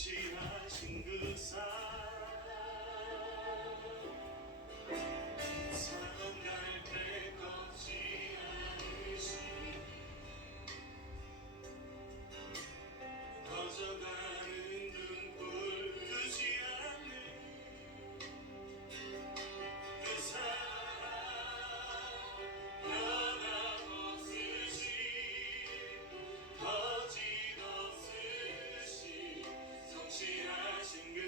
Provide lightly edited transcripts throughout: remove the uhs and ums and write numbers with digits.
성실하신 그 사랑 갈 때 걷지 않으시니 꺼져가는 등불 끄지 않는 그 사랑 변함없으시 거짓없으시 성실하신 그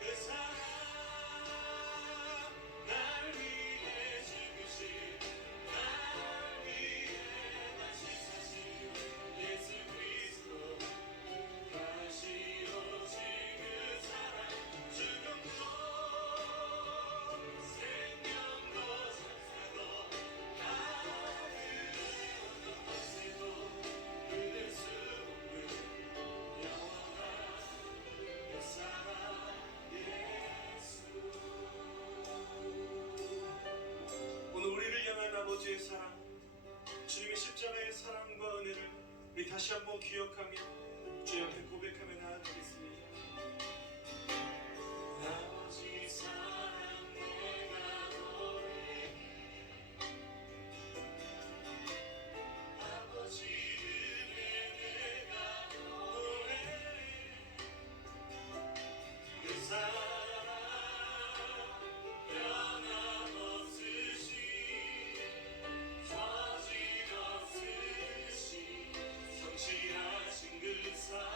그 사랑 날 위해 죽으신 날 위해 다시 사신 예수 그리스도 다시 오신 그 사랑 죽음도 생명도 천사도 하늘의 어떤 것에도 끊을 수 없는 영원한 그 사랑 예수. 오늘 우리를 향한 아버지의 사랑, 주님의 십자가의 사랑과 은혜를 우리 다시 한번 기억하며 주님 앞에 고백하며 나아가겠습니다. 아버지 사랑 내가 노래해 아버지 은혜 내가 노래해 그 사랑 변함없으시 거짓없으시 성실하신 그 사랑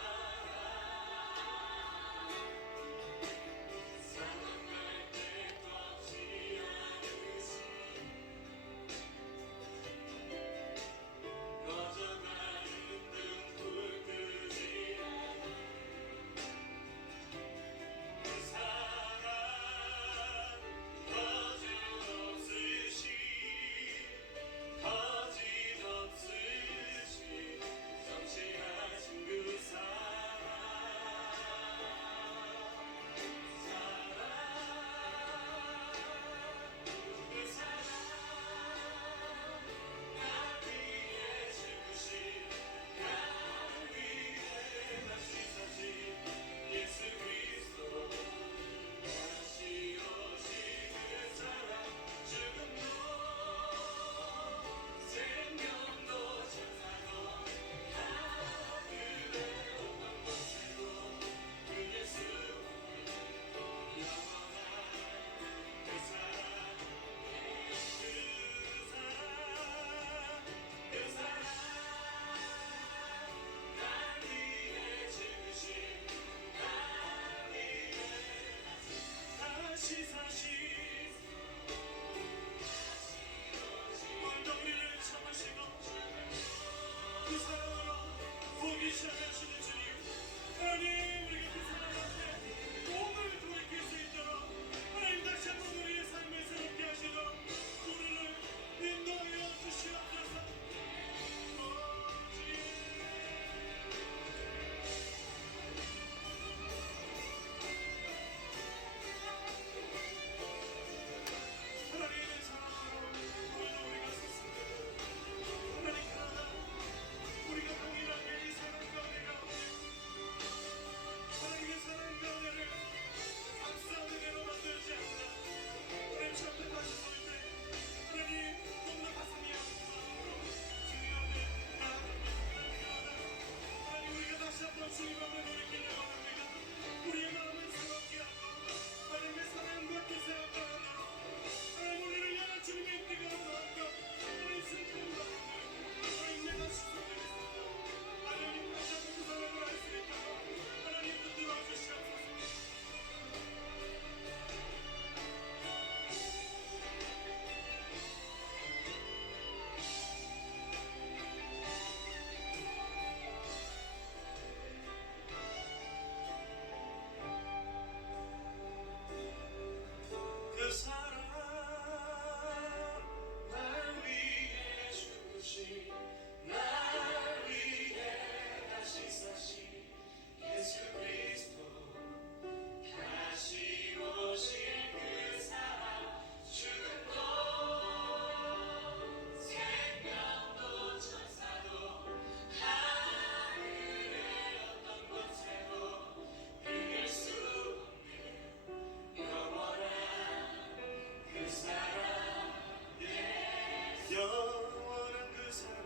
영원한 그 사랑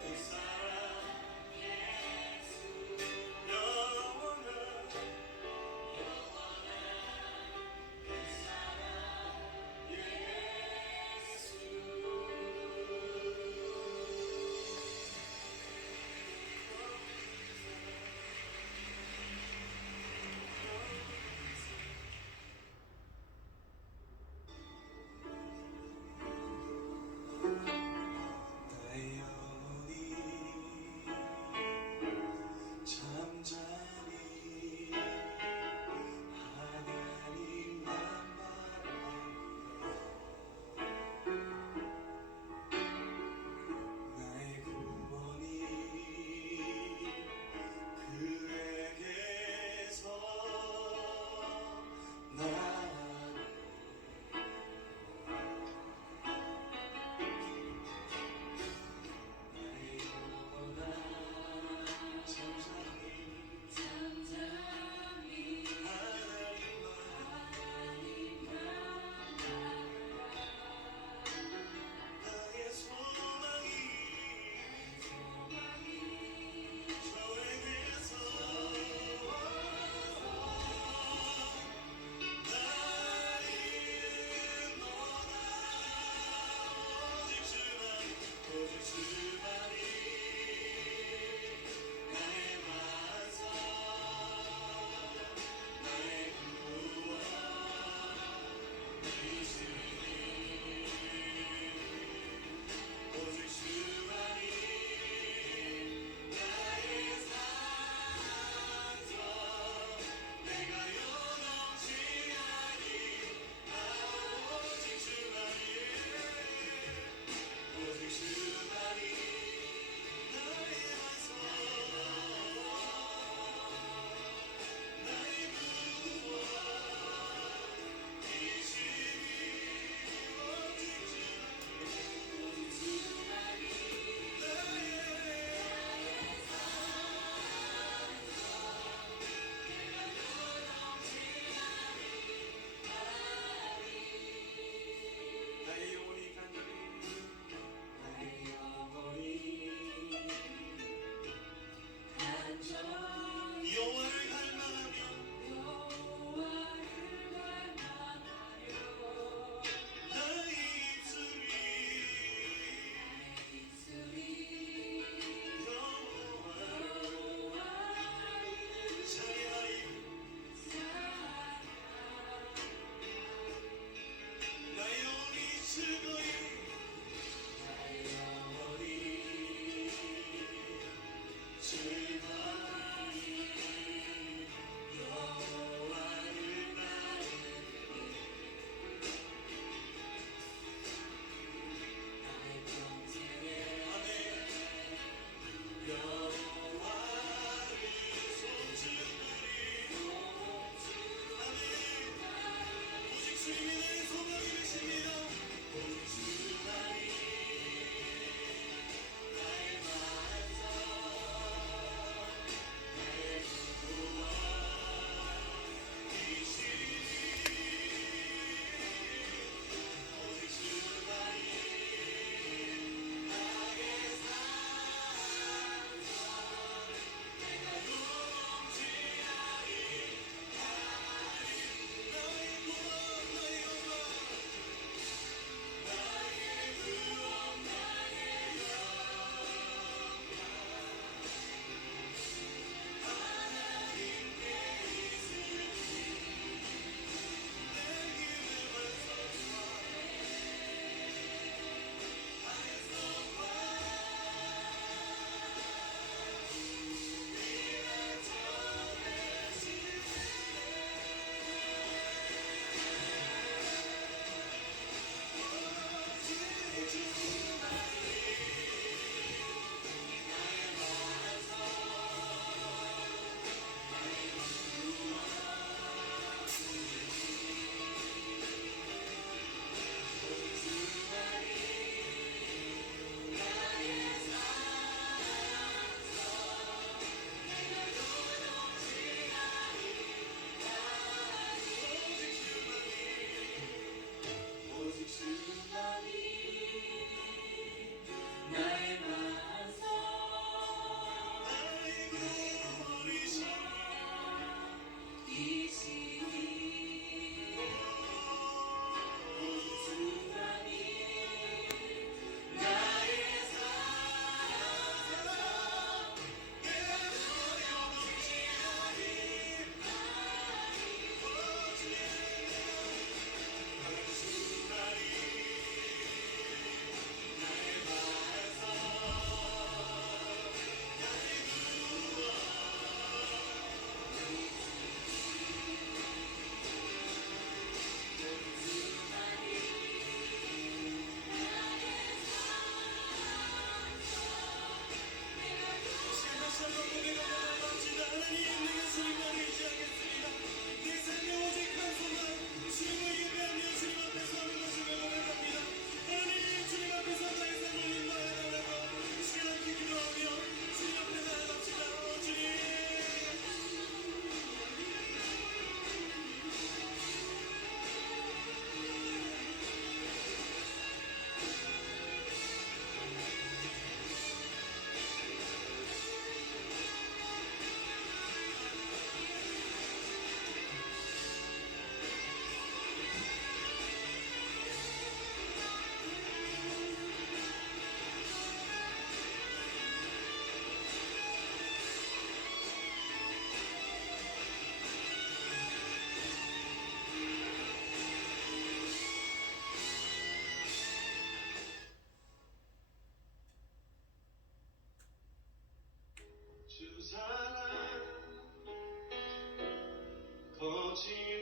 그 사랑 영원한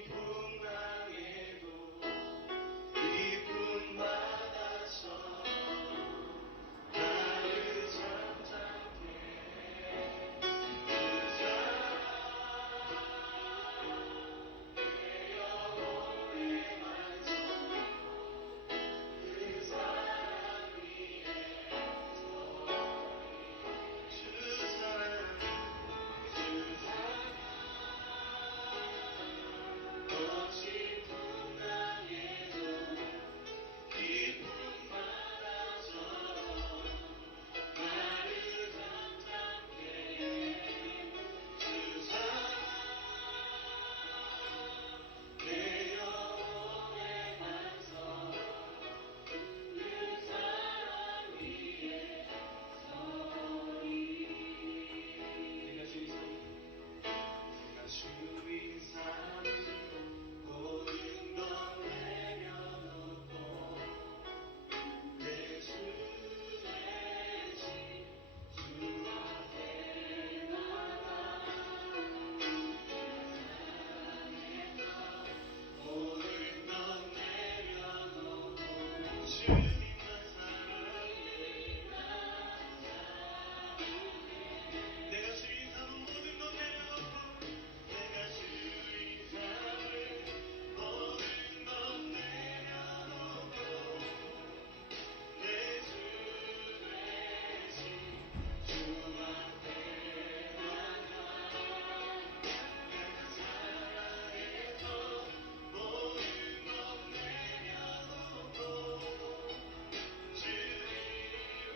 풍랑에도 기쁨 받아서 나를 잠잠케 그 사랑 내 영혼의 반석 그 사랑 위에 주 사랑 거친 풍랑에도 기쁨 받아서 나를 잠잠케 주 사랑 내 영혼의 반석 그 사랑 위에 내가 주인 삶을 모든 것 내려놓고 내 주 대신 주 앞에 나가 모든 것 내려놓고 주님만 사랑해 내가 주인 삼은 모든 것 내려놓고 내가 주인 삼은 모든 것 내려놓고 내 주 대신 주 앞에 나가 내가 사랑해서 모든 것 내려놓고 주님만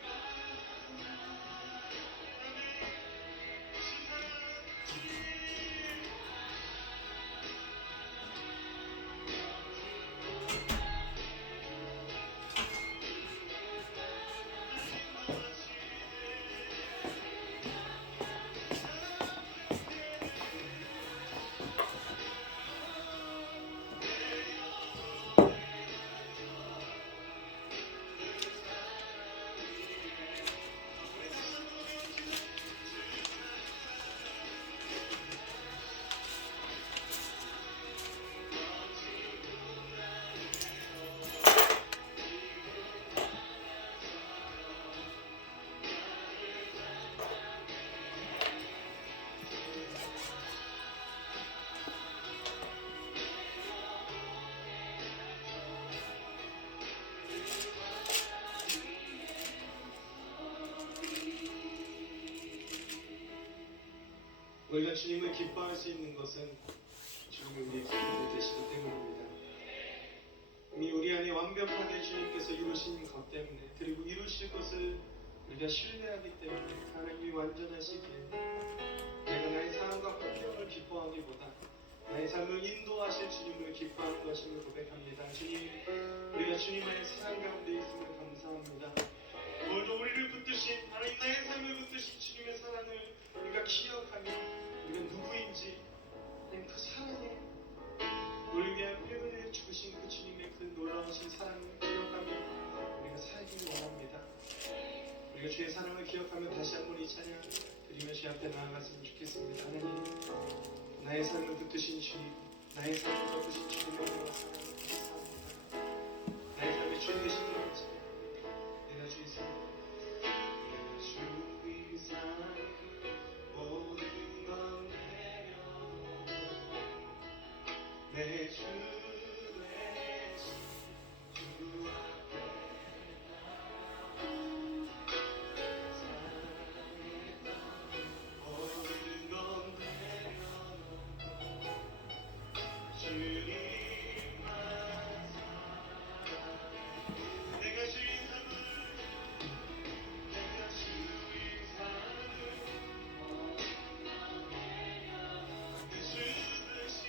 우리가 주님을 기뻐할 수 있는 것은 주님이 우리의 기쁨이 되시기 때문입니다. 이미 우리 안에 완벽하게 주님께서 이루신 것 때문에 그리고 이루실 것을 우리가 신뢰하기 때문에 하나님이 완전하시기에 내가 나의 삶과 환경을 기뻐하기보다 나의 삶을 인도하실 주님을 기뻐하는 것임을 고백합니다. 주님, 우리가 주님 안의 사랑 가운데 있음을 감사합니다. 오늘도 우리를 붙드신 하나님 나의 삶을 붙드신 주님의 사랑을 우리가 기억하며 우리가 누구인지 그 사랑에 우리 위한 표현을 주신 그 주님의 그 놀라우신 사랑을 기억하며 우리가 살기를 원합니다. 우리가 주의 사랑을 기억하며 다시 한번 이 찬양 드리며 주 앞에 나아갔으면 좋겠습니다. 하나님, 나의 삶을 붙드신 주님, 나의 삶을 덮으신 주님의 사랑을 감사합니다. 나의 삶의 주인 되신 것을 내가 주의 삶 주의 삶 모든 것 내려놓고 내 주 대신 주 앞에 사랑했던 모든 것 내려놓고 주님만 사랑해 내가 주인 삶을 내가 주인 삶을 내 주 대신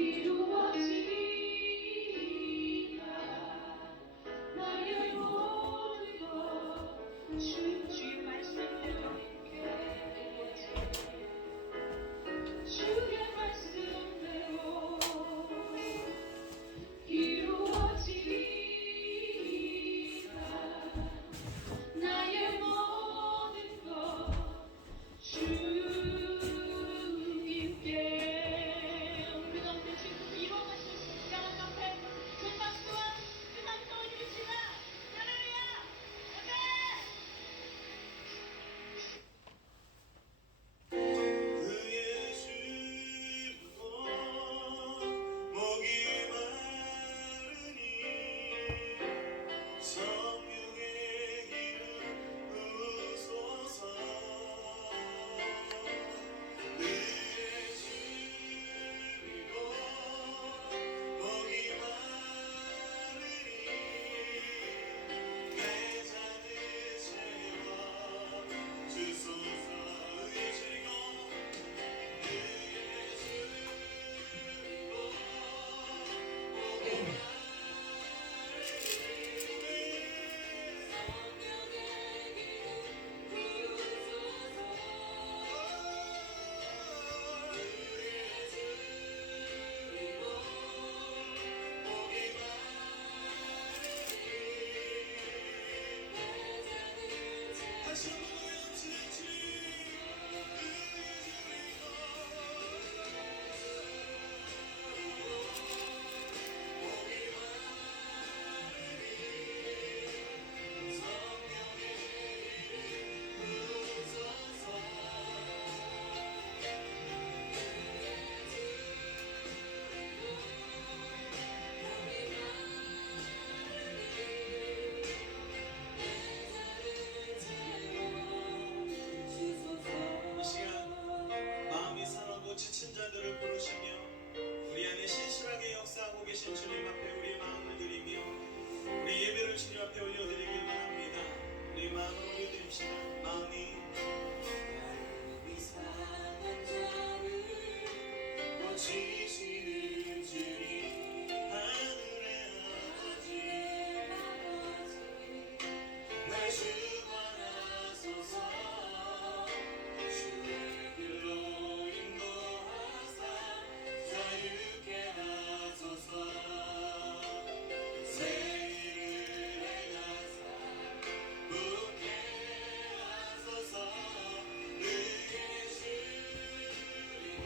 이루어지리라. 나의 모든 것 주의 말씀대로 주의 말씀대로 이루어지리라. 나의 모든 것 주님께. 우리 가운데 주님께서 이루어가신 하나님 앞에 큰 박수와 큰 함성을 드립시다. 할렐루야. 그의 주고 목이 마르니 성령의 기름 부으소서. 그의 주고 목이 마르니 내 잔을 채워 주소서. 그의 주고 다시 한번 외쳐주지. 이 시간 마음이 상하고 지친 자들을 부르시며 우리 안에 신실하게 역사하고 계신 주님 앞에 우리 마음을 드리며 우리 예배를 주님 앞에 올려드리길 바랍니다. 우리 마음을 올려드립시다. 마음이 이상한 자를 고치시는 주님 하늘의 아버지 날 주관하소서. 주의 길로 인도하사 자유케 하소서. 새 일을 행하사 붙게 하소서. 그의 주리고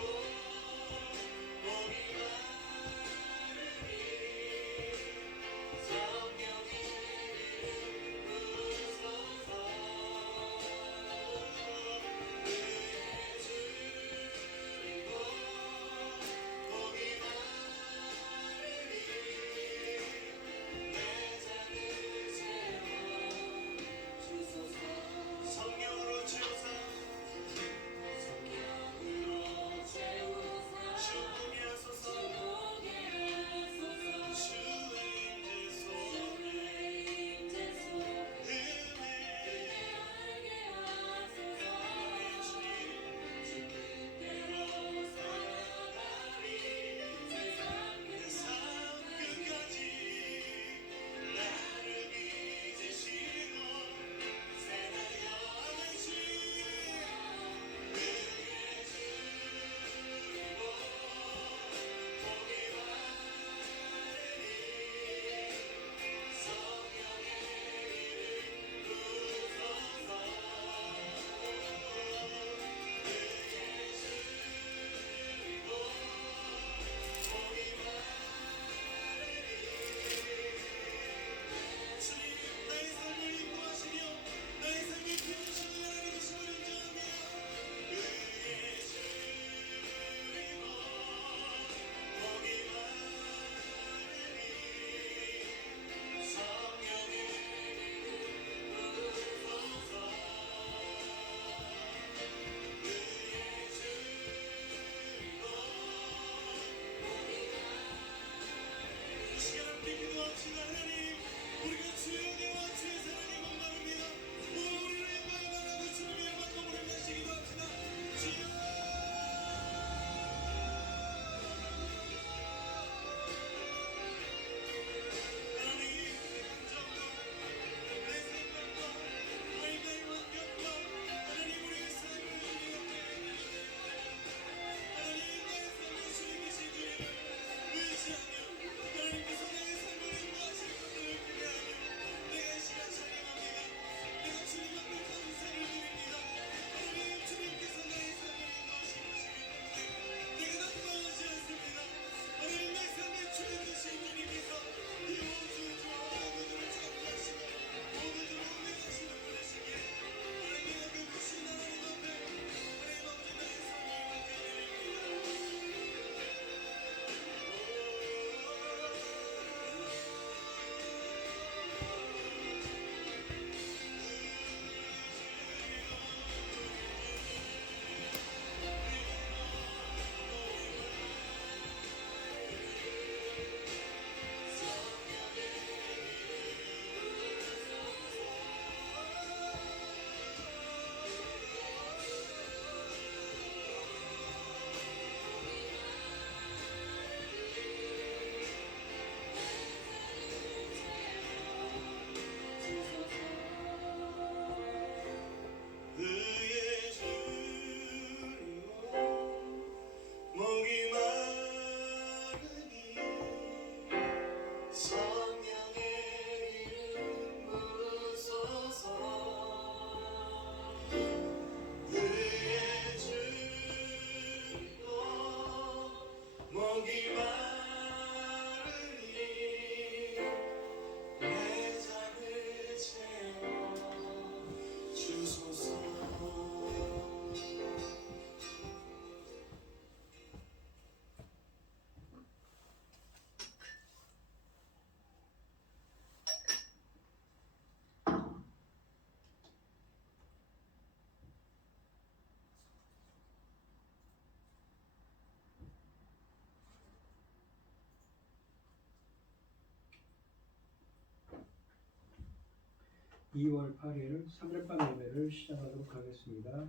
2월 8일 삼일반 예배를 시작하도록 하겠습니다.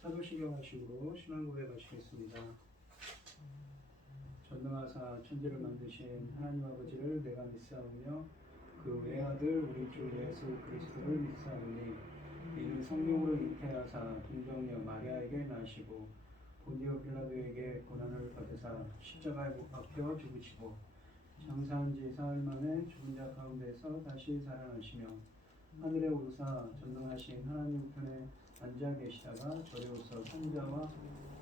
사도신경 하식으로 신앙 고백하시겠습니다. 전능하사 천지를 만드신 하나님 아버지를 내가 믿사오며 그 외아들 우리 주 예수 그리스도를 믿사오니 이는 성령으로 잉태하사 동정녀 마리아에게 나시고 본디오 빌라도에게 고난을 받으사 십자가에 못 박혀 죽으시고 장사한 지 사흘 만에 죽은 자 가운데서 다시 살아나시며 하늘에 오르사 전능하신 하나님 우편에 앉아 계시다가 저리로서 산자와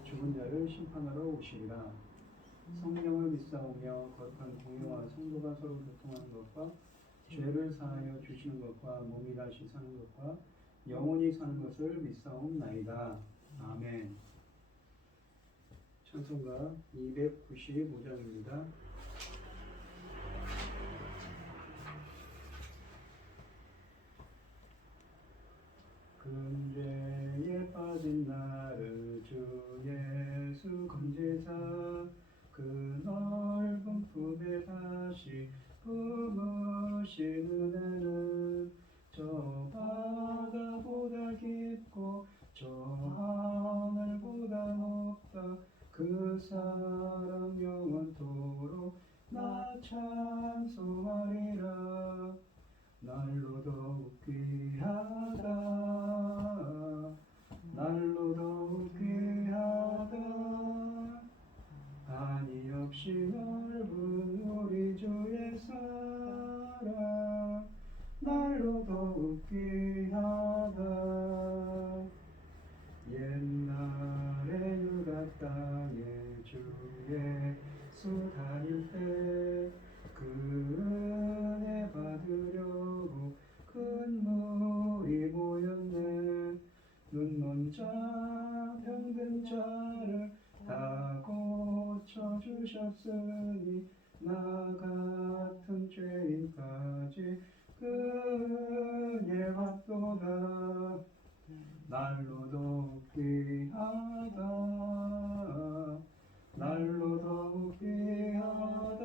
죽은 자를 심판하러 오시리라. 성령을 믿사오며 거룩한 공예와 성도가 서로 교통하는 것과 죄를 사하여 주시는 것과 몸이 다시 사는 것과 영원히 사는 것을 믿사옵나이다. 아멘. 찬송가 295장입니다. 근죄에 빠진 나를 주 예수 건지사 그 넓은 품에 다시 품으신 은혜는 저 바다보다 깊고 저 하늘보다 높다. 그 사랑 영원토록 나 찬송하리라. 날로 더욱 귀하다. 날로 더욱 귀하다. 한이 없이 넓은 우리 주의 사랑 날로 더욱 귀하다. 옛날에 유다 땅에 주 예수 다닐 때 그 은혜 받으려고 큰 무리 모였네. 눈먼 자 병든 자를 다 고쳐주셨으니 나 같은 죄인까지 그 은혜 받도다. 날로 더욱 귀하다. 날로 더욱 귀하다.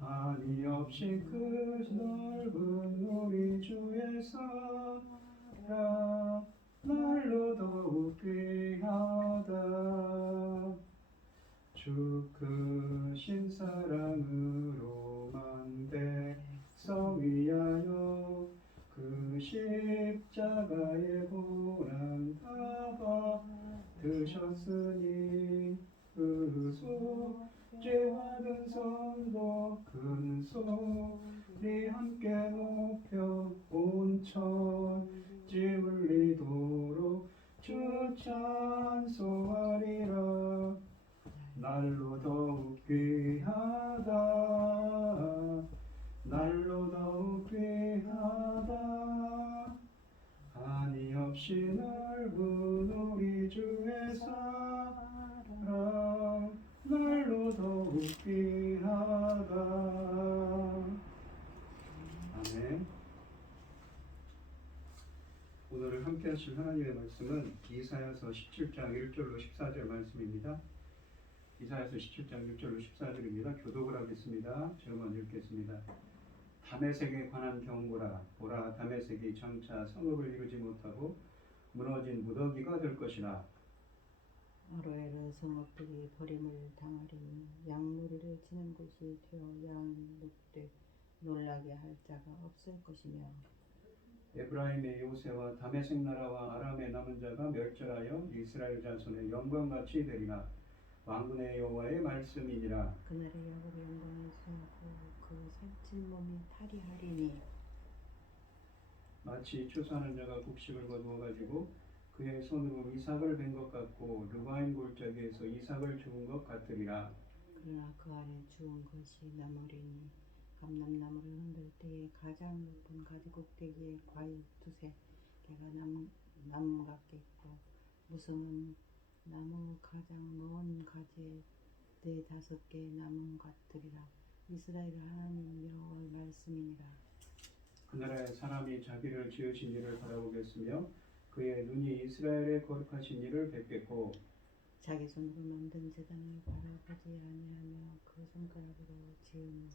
한이 없이 그 넓은 우리 주의 사랑 날로 더욱 귀하다. 주 크신 사랑으로만 백성 위하여 그 십자가의 고난 다 받으셨으니 그 속죄 받은 성도 큰 소리 함께 높여 온 천지 울리도록 주 찬송하리라. 날로 더욱 귀하다. 날로 더욱 귀하다. 한이 없이 넓은 우리 주의 사랑 날로 더욱 귀하다. 아멘. 오늘 함께 하실 하나님의 말씀은 이사야서 17장 1절로 14절 말씀입니다. 이사야서 17장 1절로 14절입니다. 교독을 하겠습니다. 제가 먼저 읽겠습니다. 다메섹에 관한 경고라. 보라, 다메섹이 장차 성읍을 이루지 못하고 무너진 무더기가 될 것이라. 아로에르 성읍들이 버림을 당하리니 양무리를 치는 곳이 되어 양육되 놀라게 할 자가 없을 것이며 에브라임의 요새와 다메섹 나라와 아람의 남은 자가 멸절하여 이스라엘 자손의 영광같이 되리라. 왕군의 여호와의 말씀이니라. 그날에 야곱의 영광이 쇠하고 그 살찔 몸이 탈이하리니 마치 추수하는 자가 곡식을 거두어 가지고 그의 손으로 이삭을 벤 것 같고 르바임 골짜기에서 이삭을 죽은 것 같으리라. 그러나 그 안에 주운 것이 남으리니 감람나무를 흔들 때에 가장 높은 가지 꼭대기에 과일 두세 개가 나무 같겠고 무성은 나무 가장 먼 가지에 4-5개의 나무 같으리라. 이스라엘 하나님 여호와의 말씀이니라. 그 나라의 사람이 자기를 지으신 이를 바라보겠으며 그의 눈이 이스라엘의 거룩하신 이를 뵙겠고 자기 손으로 만든 제단을 바라보지 아니하며 그 손가락으로 지은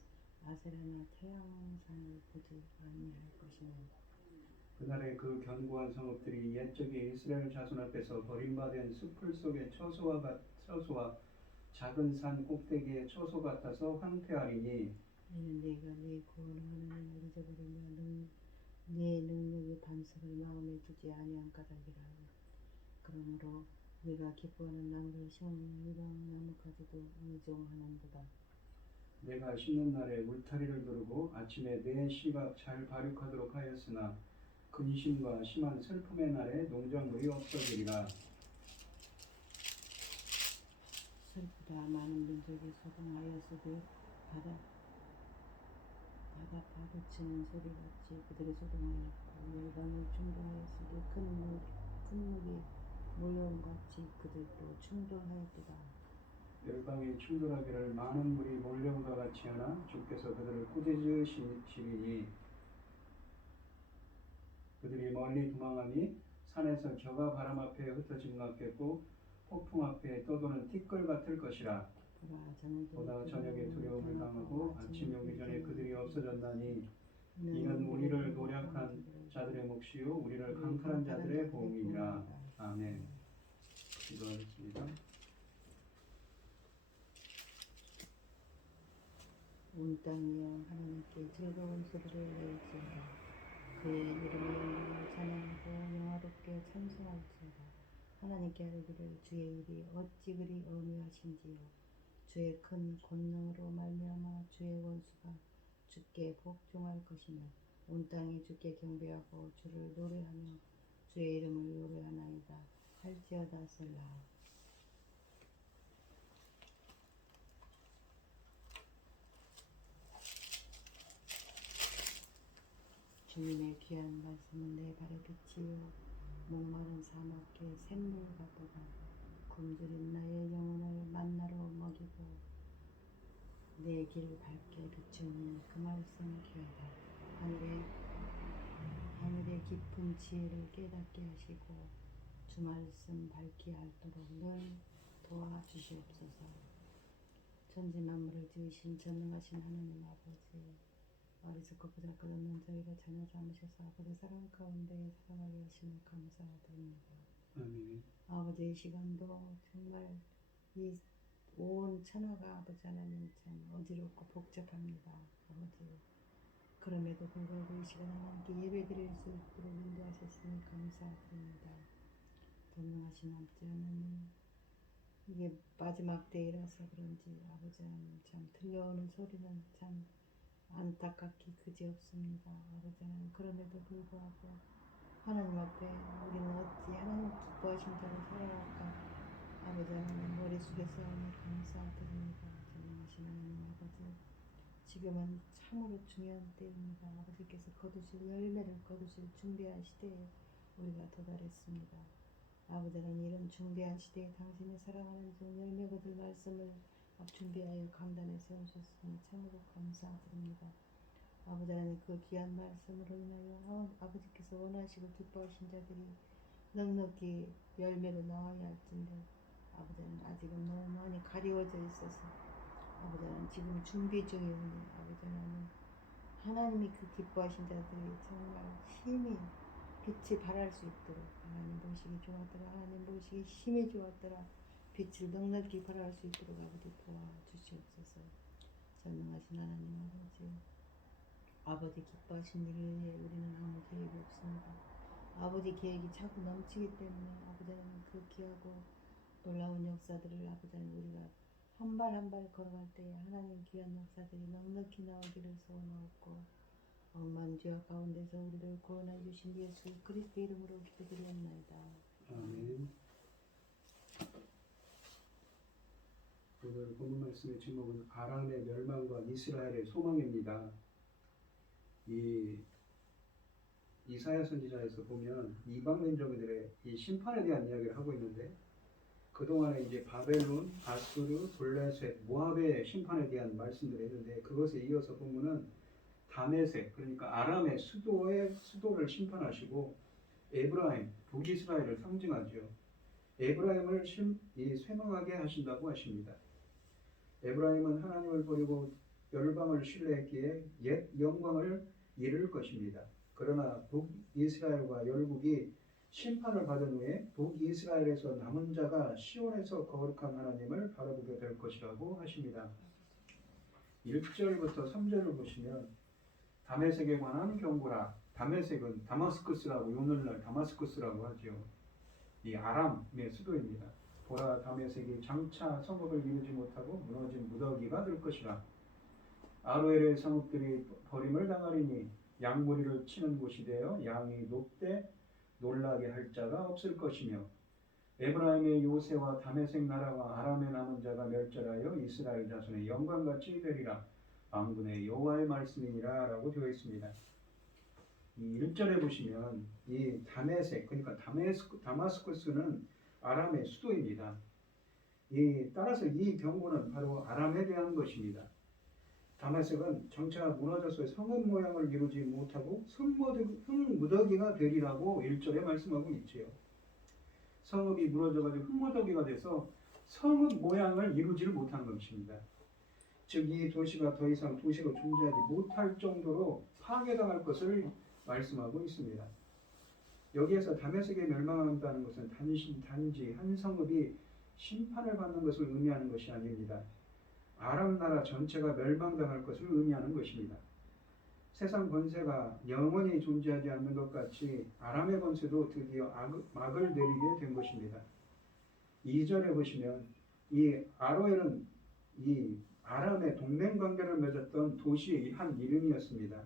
아세라나 태양산을 보지 아니할 것이며 그날에 그 견고한 성읍들이 옛적의 이스라엘 자손 앞에서 버림받은 숲풀 속의 처소와 작은 산 꼭대기의 처소 같아서 황폐하리니 이는 네가 네 구원을 하나님을 잊어버리며 네 능력의 반석을 마음에 두지 아니한 까닭이라. 그러므로 네가 기뻐하는 나무를 심으면 이방 나무까지도 의종하는도다. 내가 씻는 날에 울타리를 두르고 아침에 내 시각 잘 발육하도록 하였으나 근심과 심한 슬픔의 날에 농작물이 없어지리라. 슬프다. 많은 민족이 소동하였으되 바다 파도치는 소리같이 그들이 소동하였고 열방이 충동하였으되 큰 물이 몰려온 같이 그들도 충동하였도다. 열방이 충돌하기를 많은 물이 몰려온과 같이 하나 주께서 그들을 꾸짖으시리니 그들이 멀리 도망하니 산에서 겨가 바람 앞에 흩어짐 같겠고 폭풍 앞에 떠도는 티끌 같을 것이라. 보다 저녁에 두려움을 당하고 아침이 오기 전에 그들이 없어졌나니 이는 우리를 노력한 자들의 몫이요 우리를 강탈한 자들의 보응이니라. 아멘. 기도하겠습니다. 온 땅이여 하나님께 즐거운 소리를 내지어다. 그의 이름을 찬양하고 영화롭게 찬송할지어다. 하나님께 아뢰기를 주의 일이 어찌 그리 어미하신지요. 주의 큰 권능으로 말미암아 주의 원수가 주께 복종할 것이며 온 땅이 주께 경배하고 주를 노래하며 주의 이름을 노래하나이다. 할지어다 셀라. 주님의 귀한 말씀은 내 발의 빛이요 목마른 사막의 샘물 같도다. 굶주린 나의 영혼을 만나로 먹이고 내 길 밝게 비추니 그 말씀 귀하다. 하늘의 깊은 지혜를 깨닫게 하시고 주 말씀 밝게 알도록 늘 도와주시옵소서. 천지 만물을 지으신 전능하신 하나님 아버지, 어리석고 보잘것없는 저희를 자녀 삼으셔서 아버지 사랑 가운데 살아가게 하심을 감사드립니다. 아버지 이 시간도 정말 이 온 천하가 아버지 하나님 참 어지럽고 복잡합니다. 아버지 그럼에도 불구하고 이 시간 하나님께 예배드릴 수 있도록 인도하셨으니 감사드립니다. 전능하신 아버지 하나님, 이게 마지막 때이라서 그런지 아버지 하나님 참 들려오는 소리는 참 안타깝기 그지없습니다. 아버지 하나님 그럼에도 불구하고 하나님 앞에 우리는 어찌 하나님 기뻐하신 자로 살아갈까. 아버지 하나님 머릿속에서 감사드립니다. 전능하신 하나님 아버지, 지금은 참으로 중요한 때입니다. 아버지께서 거두실 열매를 거두실 중대한 시대에 우리가 도달했습니다. 아버지 하나님 이런 중대한 시대에 당신의 사랑하는 종 열매 거둘 말씀을 준비하여 강단에 세우셨으니 참으로 감사드립니다. 아버지 하나님 그 귀한 말씀으로 인하여 아버지께서 원하시고 기뻐하신 자들이 넉넉히 열매로 나와야 할진데 아버지 하나님 아직은 너무 많이 가리워져 있어서 아버지 하나님 지금 준비 중이오니 아버지 하나님이 그 기뻐하신 자들이 정말 힘이 빛이 발할 수 있도록 하나님 보시기 좋았더라. 하나님 보시기 힘이 좋았더라. 빛을 넉넉히 발할 수 있도록 아버지 도와주시옵소서. 전능하신 하나님 아버지 기뻐하신 일을 위해 우리는 아무 계획이 없습니다. 아버지 계획이 자꾸 넘치기 때문에 아버지 하나님 그 귀하고 놀라운 역사들을 아버지 하나님 우리가 한 발 한 발 걸어갈 때에 하나님 귀한 역사들이 넉넉히 나오기를 소원하옵고 억만 죄악 가운데서 우리를 구원해 주신 예수 그리스도 이름으로 기도드리옵나이다. 아멘. 오늘 본문 말씀의 제목은 아람의 멸망과 이스라엘의 소망입니다. 이 이사야 선지자에서 보면 이방 민족들의 이 심판에 대한 이야기를 하고 있는데 그동안에 이제 바벨론, 아수르, 블레셋, 모압의 심판에 대한 말씀들을 했는데 그것에 이어서 본문은 다메섹 그러니까 아람의 수도를 심판하시고 에브라임, 북이스라엘을 상징하죠. 에브라임을 쇠망하게 하신다고 하십니다. 에브라임은 하나님을 버리고 열방을 신뢰했기에 옛 영광을 잃을 것입니다. 그러나 북이스라엘과 열국이 심판을 받은 후에 북이스라엘에서 남은 자가 시온에서 거룩한 하나님을 바라보게 될 것이라고 하십니다. 1절부터 3절을 보시면 다메섹에 관한 경고라. 다메섹은 다마스쿠스라고 오늘날 다마스쿠스라고 하죠. 이 아람의 수도입니다. 보라, 다메섹이 장차 성읍을 이루지 못하고 무너진 무더기가 될 것이라. 아로엘의 성읍들이 버림을 당하리니 양무리를 치는 곳이 되어 양이 높되 놀라게 할 자가 없을 것이며 에브라임의 요새와 다메섹 나라와 아람의 남은 자가 멸절하여 이스라엘 자손의 영광같이 되리라. 만군의 여호와의 말씀이니라 라고 되어 있습니다. 이 1절에 보시면 이 다메섹, 그러니까 다마스쿠스는 아람의 수도입니다. 따라서 이 경고는 바로 아람에 대한 것입니다. 다메섹은 정체가 무너져서 성읍 모양을 이루지 못하고 흙무더기가 되리라고 1절에 말씀하고 있지요. 성읍이 무너져가지고 흙무더기가 돼서 성읍 모양을 이루지를 못한 것입니다. 즉 이 도시가 더 이상 도시로 존재하지 못할 정도로 파괴당할 것을 말씀하고 있습니다. 여기에서 다메섹에 멸망한다는 것은 단지 한 성읍이 심판을 받는 것을 의미하는 것이 아닙니다. 아람 나라 전체가 멸망당할 것을 의미하는 것입니다. 세상 권세가 영원히 존재하지 않는 것 같이 아람의 권세도 드디어 막을 내리게 된 것입니다. 2절에 보시면 이 아로엘은 이 아람의 동맹관계를 맺었던 도시의 한 이름이었습니다.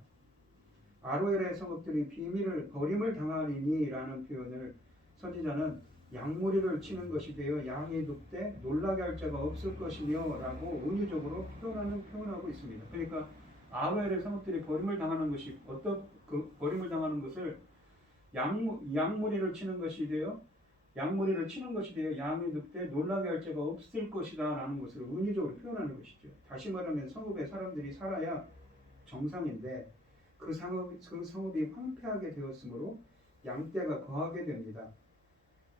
아로엘의 성읍들이 버림을 당하리니 라는 표현을 선지자는 양무리를 치는 것이 되어 양이 눕되 놀라게 할 자가 없을 것이며 라고 은유적으로 표현하고 있습니다. 그러니까 아로엘의 성읍들이 버림을 당하는 것이 버림을 당하는 것을 양무리를 치는 것이 되어 양이 눕되 놀라게 할 자가 없을 것이다 라는 것을 은유적으로 표현하는 것이죠. 다시 말하면 성읍에 사람들이 살아야 정상인데 그 성읍이 황폐하게 되었으므로 양떼가 거하게 됩니다.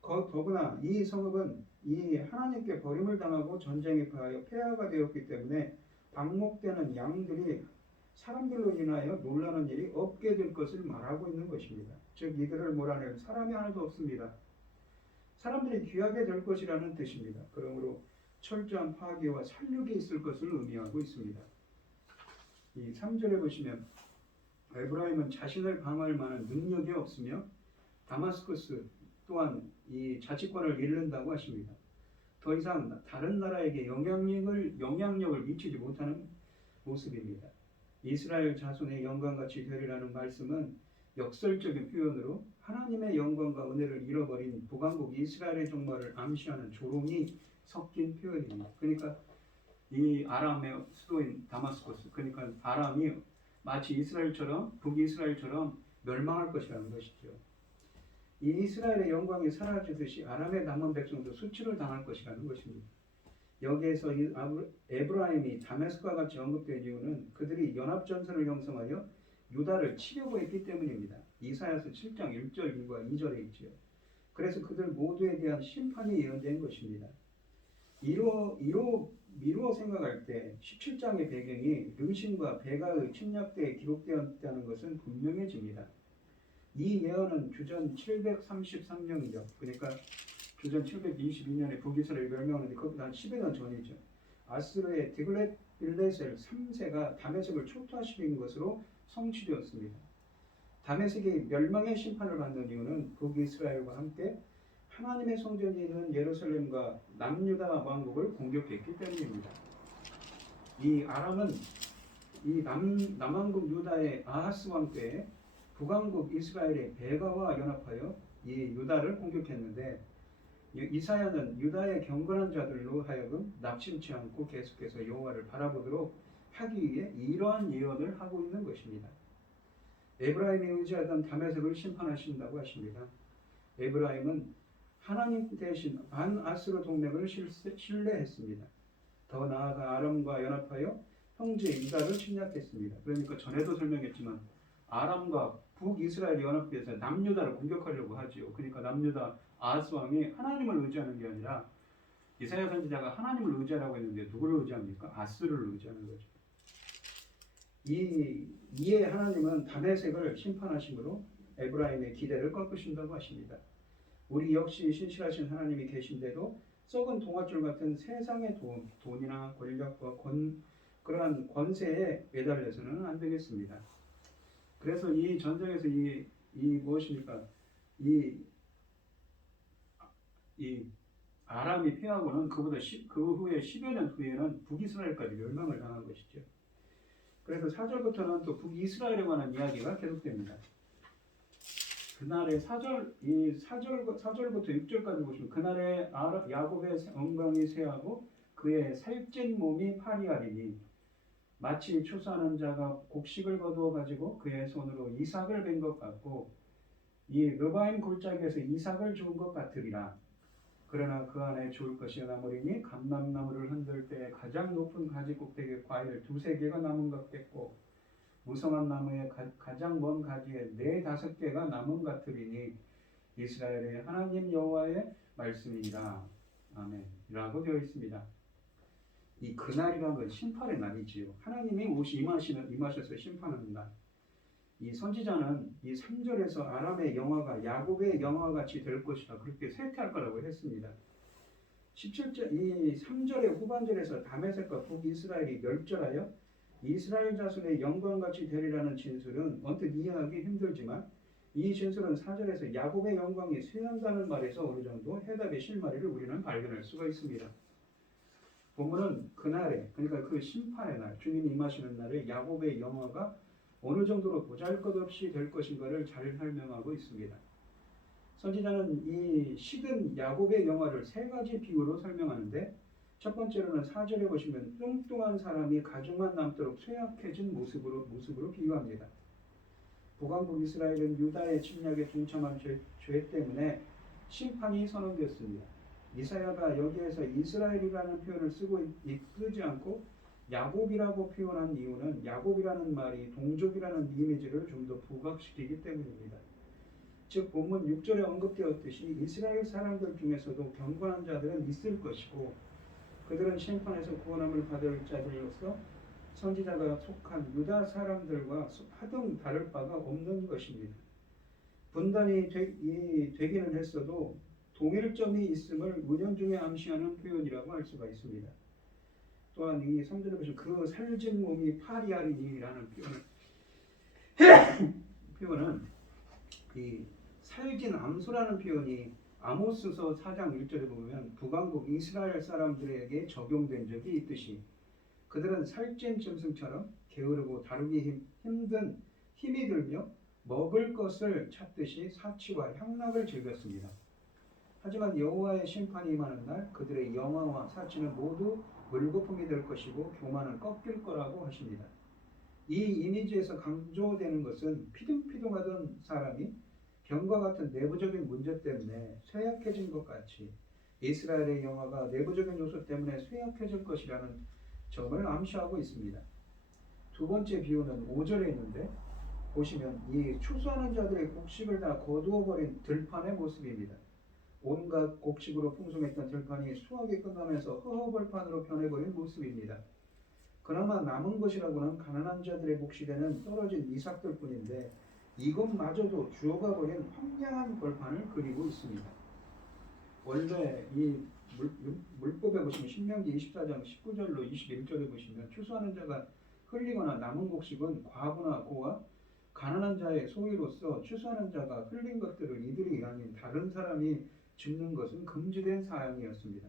더구나 이 성읍은 이 하나님께 버림을 당하고 전쟁에 가하여 폐하가 되었기 때문에 방목되는 양들이 사람들로 인하여 놀라는 일이 없게 될 것을 말하고 있는 것입니다. 즉 이들을 몰아낼 사람이 하나도 없습니다. 사람들이 귀하게 될 것이라는 뜻입니다. 그러므로 철저한 파괴와 살육이 있을 것을 의미하고 있습니다. 이 3절에 보시면 에브라임은 자신을 방어할 만한 능력이 없으며 다마스쿠스 또한 이 자치권을 잃는다고 하십니다. 더 이상 다른 나라에게 영향력을 미치지 못하는 모습입니다. 이스라엘 자손의 영광같이 되리라는 말씀은 역설적인 표현으로 하나님의 영광과 은혜를 잃어버린 북왕국 이스라엘의 종말을 암시하는 조롱이 섞인 표현입니다. 그러니까 이 아람의 수도인 다마스쿠스, 그러니까 아람이 마치 북이스라엘처럼 멸망할 것이라는 것이죠. 이 이스라엘의 영광이 사라지듯이 아람의 남은 백성도 수치를 당할 것이라는 것입니다. 여기에서 에브라임이 다메섹과 같이 언급된 이유는 그들이 연합전선을 형성하여 유다를 치려고 했기 때문입니다. 이사야서 7장 1절과 2절에 있지요. 그래서 그들 모두에 대한 심판이 예언된 것입니다. 미루어 생각할 때 17장의 배경이 르신과 베가의 침략 때에 기록되었다는 것은 분명해집니다. 이 예언은 주전 733년이죠. 그러니까 주전 722년에 북이스라엘이 멸망하는데 그것보다 한 10여 년 전이죠. 아스르의 디글렛빌레셀 3세가 다메섹을 초토화시킨 것으로 성취되었습니다. 다메섹이 멸망의 심판을 받는 이유는 북이스라엘과 함께 하나님의 성전이 있는 예루살렘과 남유다 왕국을 공격했기 때문입니다. 이 아람은 이 남왕국 유다의 아하스 왕 때에 북왕국 이스라엘의 베가와 연합하여 이 유다를 공격했는데 이사야는 유다의 경건한 자들로 하여금 낙심치 않고 계속해서 여호와를 바라보도록 하기 위해 이러한 예언을 하고 있는 것입니다. 에브라임이 의지하던 다메섹을 심판하신다고 하십니다. 에브라임은 하나님 대신 반아스로 동맹을 신뢰했습니다. 더 나아가 아람과 연합하여 형제 유다를 침략했습니다. 그러니까 전에도 설명했지만 아람과 북이스라엘이 연합해서 남유다를 공격하려고 하지요. 그러니까 남유다 아하스 왕이 하나님을 의지하는 게 아니라 이사야 선지자가 하나님을 의지하라고 했는데 누구를 의지합니까? 아스를 의지하는 거죠. 이에 하나님은 다메섹을 심판하심으로 에브라임의 기대를 꺾으신다고 하십니다. 우리 역시 신실하신 하나님이 계신데도 썩은 동아줄 같은 세상의 돈이나 권력과 그러한 권세에 매달려서는 안 되겠습니다. 그래서 이 전쟁에서 이 무엇입니까? 이 아람이 패하고는 그 후에 10여 년 후에는 북이스라엘까지 멸망을 당한 것이죠. 그래서 4절부터는 또 북이스라엘에 관한 이야기가 계속됩니다. 그날의 4절부터 6절까지 보시면 그날에 야곱의 엉덩이 쇠하고 그의 살찐 몸이 파리하리니 마치 추수하는 자가 곡식을 거두어 가지고 그의 손으로 이삭을 벤 것 같고 이 르바임 골짜기에서 이삭을 주운 것 같으리라. 그러나 그 안에 주울 것이 나무리니 감람나무를 흔들 때 가장 높은 가지 꼭대기에 과일 2-3개가 남은 것 같겠고 무성한 나무의 가장 먼 가지에 4-5개가 남은 것 같으리니 이스라엘의 하나님 여호와의 말씀이니라. 아멘. 라고 되어 있습니다. 이 그날이라는 건 심판의 날이지요. 하나님이 임하셔서 심판하는 날. 이 선지자는 이 3절에서 아람의 영화가 야곱의 영화와 같이 될 것이다. 그렇게 쇠퇴할 거라고 했습니다. 17절, 이 3절의 후반절에서 다메섹과 북이스라엘이 멸절하여 이스라엘 자손의 영광같이 되리라는 진술은 언뜻 이해하기 힘들지만 이 진술은 4절에서 야곱의 영광이 쇠한다는 말에서 어느 정도 해답의 실마리를 우리는 발견할 수가 있습니다. 본문은 그날에, 그러니까 그 심판의 날, 주님이 임하시는 날에 야곱의 영화가 어느 정도로 보잘것없이 될 것인가를 잘 설명하고 있습니다. 선지자는 이 식은 야곱의 영화를 3가지 비유로 설명하는데 첫 번째로는 4절에 보시면 뚱뚱한 사람이 가죽만 남도록 쇠약해진 모습으로 비유합니다. 북왕국 이스라엘은 유다의 침략에 동참한 죄 때문에 심판이 선언됐습니다. 이사야가 여기에서 이스라엘이라는 표현을 쓰지 않고 야곱이라고 표현한 이유는 야곱이라는 말이 동족이라는 이미지를 좀 더 부각시키기 때문입니다. 즉 본문 6절에 언급되었듯이 이스라엘 사람들 중에서도 경건한 자들은 있을 것이고 그들은 심판에서 구원함을 받을 자들로서 선지자가 속한 유다 사람들과 하등 다를 바가 없는 것입니다. 분단이 되기는 했어도 동일점이 있음을 은연중에 암시하는 표현이라고 할 수가 있습니다. 또한 이 3절에 보시면 그 살찐 몸이 파리하리니라는 표현은 이 살찐 암소라는 표현이 아모스서 4장 1절에 보면 북왕국 이스라엘 사람들에게 적용된 적이 있듯이 그들은 살찐 짐승처럼 게으르고 다루기 힘든 힘이 들며 먹을 것을 찾듯이 사치와 향락을 즐겼습니다. 하지만 여호와의 심판이 임하는 날 그들의 영화와 사치는 모두 물거품이 될 것이고 교만은 꺾일 거라고 하십니다. 이 이미지에서 강조되는 것은 피둥피둥하던 사람이 병과 같은 내부적인 문제 때문에 쇠약해진 것 같이 이스라엘의 영화가 내부적인 요소 때문에 쇠약해질 것이라는 점을 암시하고 있습니다. 두 번째 비유는 5절에 있는데 보시면 이 추수하는 자들의 곡식을 다 거두어버린 들판의 모습입니다. 온갖 곡식으로 풍성했던 들판이 수확이 끝나면서 허허벌판으로 변해버린 모습입니다. 그나마 남은 것이라고는 가난한 자들의 몫이 되는 떨어진 이삭들 뿐인데 이것마저도 주어가 버린 황량한 벌판을 그리고 있습니다. 원래 이 물법에 보시면 신명기 24장 19절로 21절에 보시면 추수하는 자가 흘리거나 남은 곡식은 과부나 고아 가난한 자의 소유로서 추수하는 자가 흘린 것들을 이들이 아닌 다른 사람이 줍는 것은 금지된 사항이었습니다.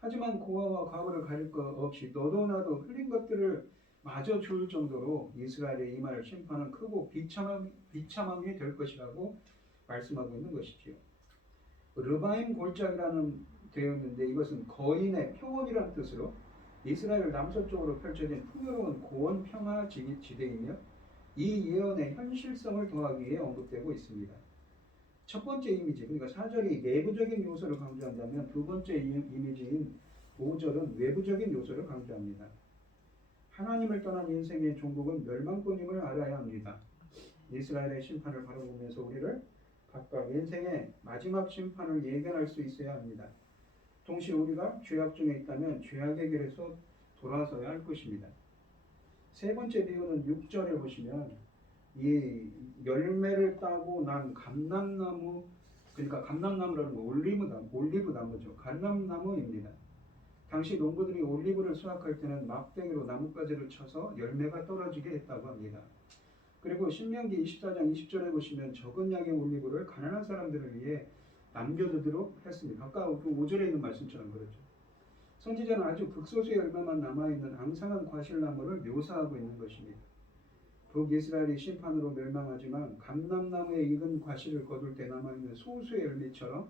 하지만 고아와 과부를 가릴 것 없이 너도 나도 흘린 것들을 마저 줄 정도로 이스라엘의 임할 심판은 크고 비참함이 될 것이라고 말씀하고 있는 것이지요. 르바임 골짜기라는 되어 있는데 이것은 거인의 표원이라는 뜻으로 이스라엘 남서쪽으로 펼쳐진 풍요로운 고원 평화 지대이며 이 예언의 현실성을 더하기 위해 언급되고 있습니다. 첫 번째 이미지, 그러니까 4절이 내부적인 요소를 강조한다면 두 번째 이미지인 5절은 외부적인 요소를 강조합니다. 하나님을 떠난 인생의 종국은 멸망권임을 알아야 합니다. 이스라엘의 심판을 바라보면서 우리를 각각 인생의 마지막 심판을 예견할 수 있어야 합니다. 동시에 우리가 죄악 중에 있다면 죄악의 길에서 돌아서야 할 것입니다. 세 번째 비유는 6절에 보시면 이 열매를 따고 난 감람나무, 그러니까 감람나무라는 거 올리브나무죠. 감람나무입니다. 당시 농부들이 올리브를 수확할 때는 막대기로 나뭇가지를 쳐서 열매가 떨어지게 했다고 합니다. 그리고 신명기 24장 20절에 보시면 적은 양의 올리브를 가난한 사람들을 위해 남겨두도록 했습니다. 아까 그 5절에 있는 말씀처럼 그렇죠. 선지자는 아주 극소수의 열매만 남아있는 앙상한 과실나무를 묘사하고 있는 것입니다. 북이스라엘이 심판으로 멸망하지만 감람나무에 익은 과실을 거둘 때 남아있는 소수의 열매처럼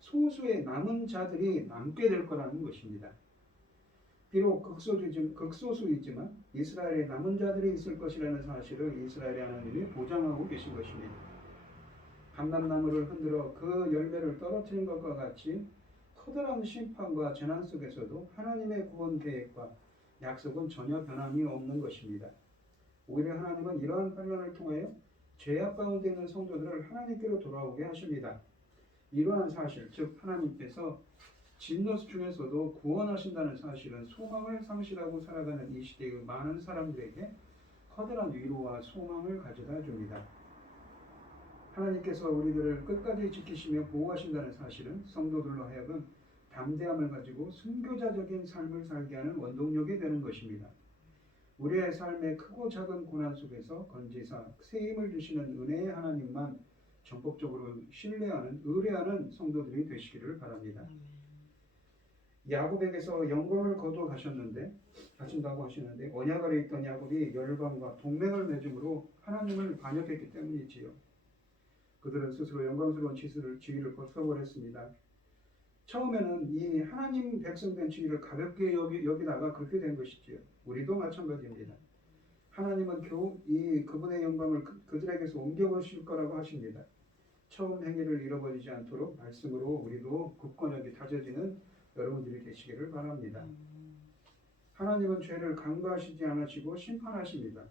소수의 남은 자들이 남게 될 거라는 것입니다. 비록 극소수이지만 이스라엘의 남은 자들이 있을 것이라는 사실을 이스라엘의 하나님이 보장하고 계신 것입니다. 감람나무를 흔들어 그 열매를 떨어뜨린 것과 같이 커다란 심판과 재난 속에서도 하나님의 구원 계획과 약속은 전혀 변함이 없는 것입니다. 오히려 하나님은 이러한 환난을 통하여 죄악 가운데 있는 성도들을 하나님께로 돌아오게 하십니다. 이러한 사실, 즉 하나님께서 진노 중에서도 구원하신다는 사실은 소망을 상실하고 살아가는 이 시대의 많은 사람들에게 커다란 위로와 소망을 가져다 줍니다. 하나님께서 우리들을 끝까지 지키시며 보호하신다는 사실은 성도들로 하여금 담대함을 가지고 순교자적인 삶을 살게 하는 원동력이 되는 것입니다. 우리의 삶의 크고 작은 고난 속에서 건지사 새 힘을 주시는 은혜의 하나님만 전폭적으로 신뢰하는, 의뢰하는 성도들이 되시기를 바랍니다. 야곱에게서 영광을 거두어 가신다고 하시는데 언약 아래 있던 야곱이 열방과 동맹을 맺음으로 하나님을 반역했기 때문이지요. 그들은 스스로 영광스러운 지위를 벗어버렸습니다. 처음에는 이 하나님 백성된 지위를 가볍게 여기다가 그렇게 된 것이지요. 우리도 마찬가지입니다. 하나님은 그분의 영광을 그들에게서 옮겨보실 거라고 하십니다. 처음 행위를 잃어버리지 않도록 말씀으로 우리도 굳건하게 다져지는 여러분들이 되시기를 바랍니다. 하나님은 죄를 간과하시지 않으시고 심판하십니다.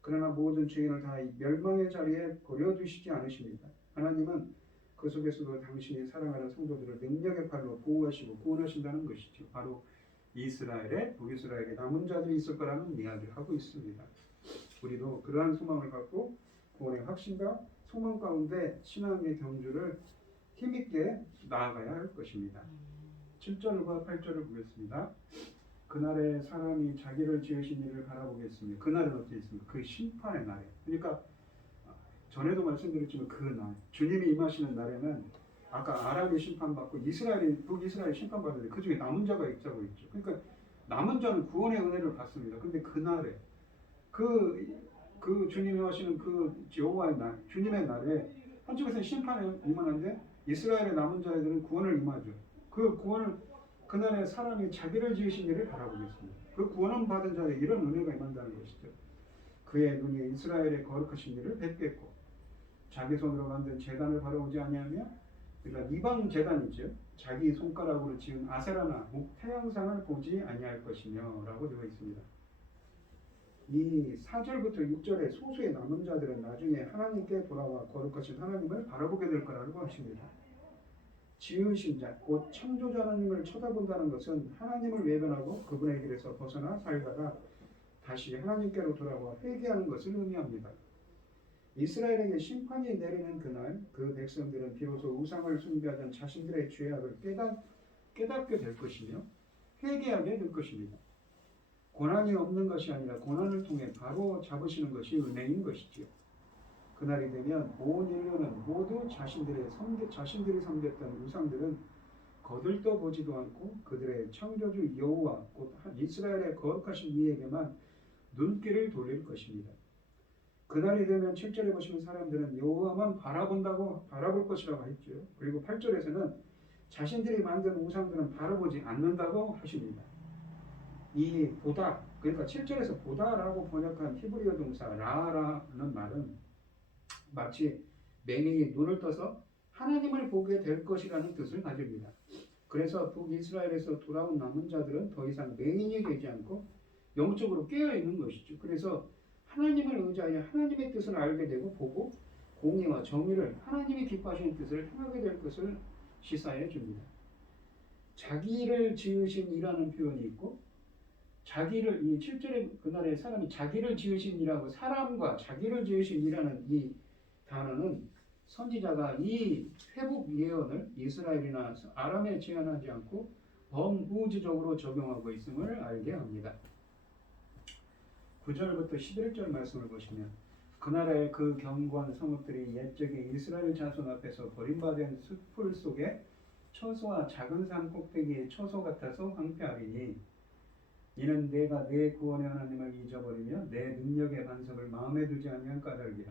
그러나 모든 죄인을 다 멸망의 자리에 버려두시지 않으십니다. 하나님은 그 속에서도 당신이 사랑하는 성도들을 능력의 팔로 보호하시고 구원하신다는 것이죠. 바로 북이스라엘에 남은 자들이 있을 거라는 이야기를 하고 있습니다. 우리도 그러한 소망을 갖고 구원의 확신과 소망 가운데 신앙의 경주를 힘있게 나아가야 할 것입니다. 7절과 8절을 보겠습니다. 그날에 사람이 자기를 지으신 이를 바라보겠습니다. 그날은 어떻게 있습니까? 그 심판의 날에. 그러니까 전에도 말씀드렸지만 그 날, 주님이 임하시는 날에는 아까 아람이 심판받고 북이스라엘이 심판받는데 그 중에 남은 자가 있자고 있죠. 그러니까 남은 자는 구원의 은혜를 받습니다. 근데 그 날에 그 주님이 하시는 그 여호와의 날, 주님의 날에 한쪽에서는 심판에 임하는데 이스라엘의 남은 자들은 구원을 임하죠. 그 구원을 그날에 사람이 자기를 지으신 일을 바라보겠습니다. 그 구원을 받은 자에 이런 은혜가 임한다는 것이죠. 그의 눈이 이스라엘의 거룩하신 일을 뵙겠고 자기 손으로 만든 제단을 바라보지 아니하며, 그러니까 이방 제단이죠. 자기 손가락으로 지은 아세라나 태양상을 보지 아니할 것이며 라고 되어 있습니다. 이 4절부터 6절의 소수의 남은 자들은 나중에 하나님께 돌아와 거룩하신 하나님을 바라보게 될 거라고 하십니다. 지으신 자, 곧 창조자 하나님을 쳐다본다는 것은 하나님을 외면하고 그분의 길에서 벗어나 살다가 다시 하나님께로 돌아와 회개하는 것을 의미합니다. 이스라엘에게 심판이 내리는 그날 그 백성들은 비로소 우상을 숭배하던 자신들의 죄악을 깨닫게 될 것이며 회개하게 될 것입니다. 고난이 없는 것이 아니라 고난을 통해 바로 잡으시는 것이 은혜인 것이지요. 그날이 되면 온 인류는 모두 자신들이 섬겼던 우상들은 거들떠 보지도 않고 그들의 창조주 여호와 곧 이스라엘의 거룩하신 이에게만 눈길을 돌릴 것입니다. 그날이 되면 7절에 보시면 사람들은 여호와만 바라볼 것이라고 했죠. 그리고 8절에서는 자신들이 만든 우상들은 바라보지 않는다고 하십니다. 이 보다, 그러니까 7절에서 보다라고 번역한 히브리어 동사 라라는 말은 마치 맹인이 눈을 떠서 하나님을 보게 될 것이라는 뜻을 가집니다. 그래서 북이스라엘에서 돌아온 남은 자들은 더 이상 맹인이 되지 않고 영적으로 깨어있는 것이죠. 그래서 하나님을 의지하여 하나님의 뜻을 알게 되고 보고 공의와 정의를 하나님이 기뻐하시는 뜻을 행하게 될 것을 시사해 줍니다. 자기를 지으신 이라는 표현이 있고 자기를 이 7절에 그날에 사람이 자기를 지으신 이라고 사람과 자기를 지으신 이라는 이 단어는 선지자가 이 회복 예언을 이스라엘이나 아람에 제한하지 않고 범우주적으로 적용하고 있음을 알게 합니다. 9절부터 11절 말씀을 보시면 그날에 그 견고한 성읍들이 옛적에 이스라엘 자손 앞에서 버림받은 숲풀 속에 처소와 작은 산 꼭대기의 처소 같아서 황폐하리니 이는 내가 내 구원의 하나님을 잊어버리며 내 능력의 반석을 마음에 두지 아니한 까닭이라.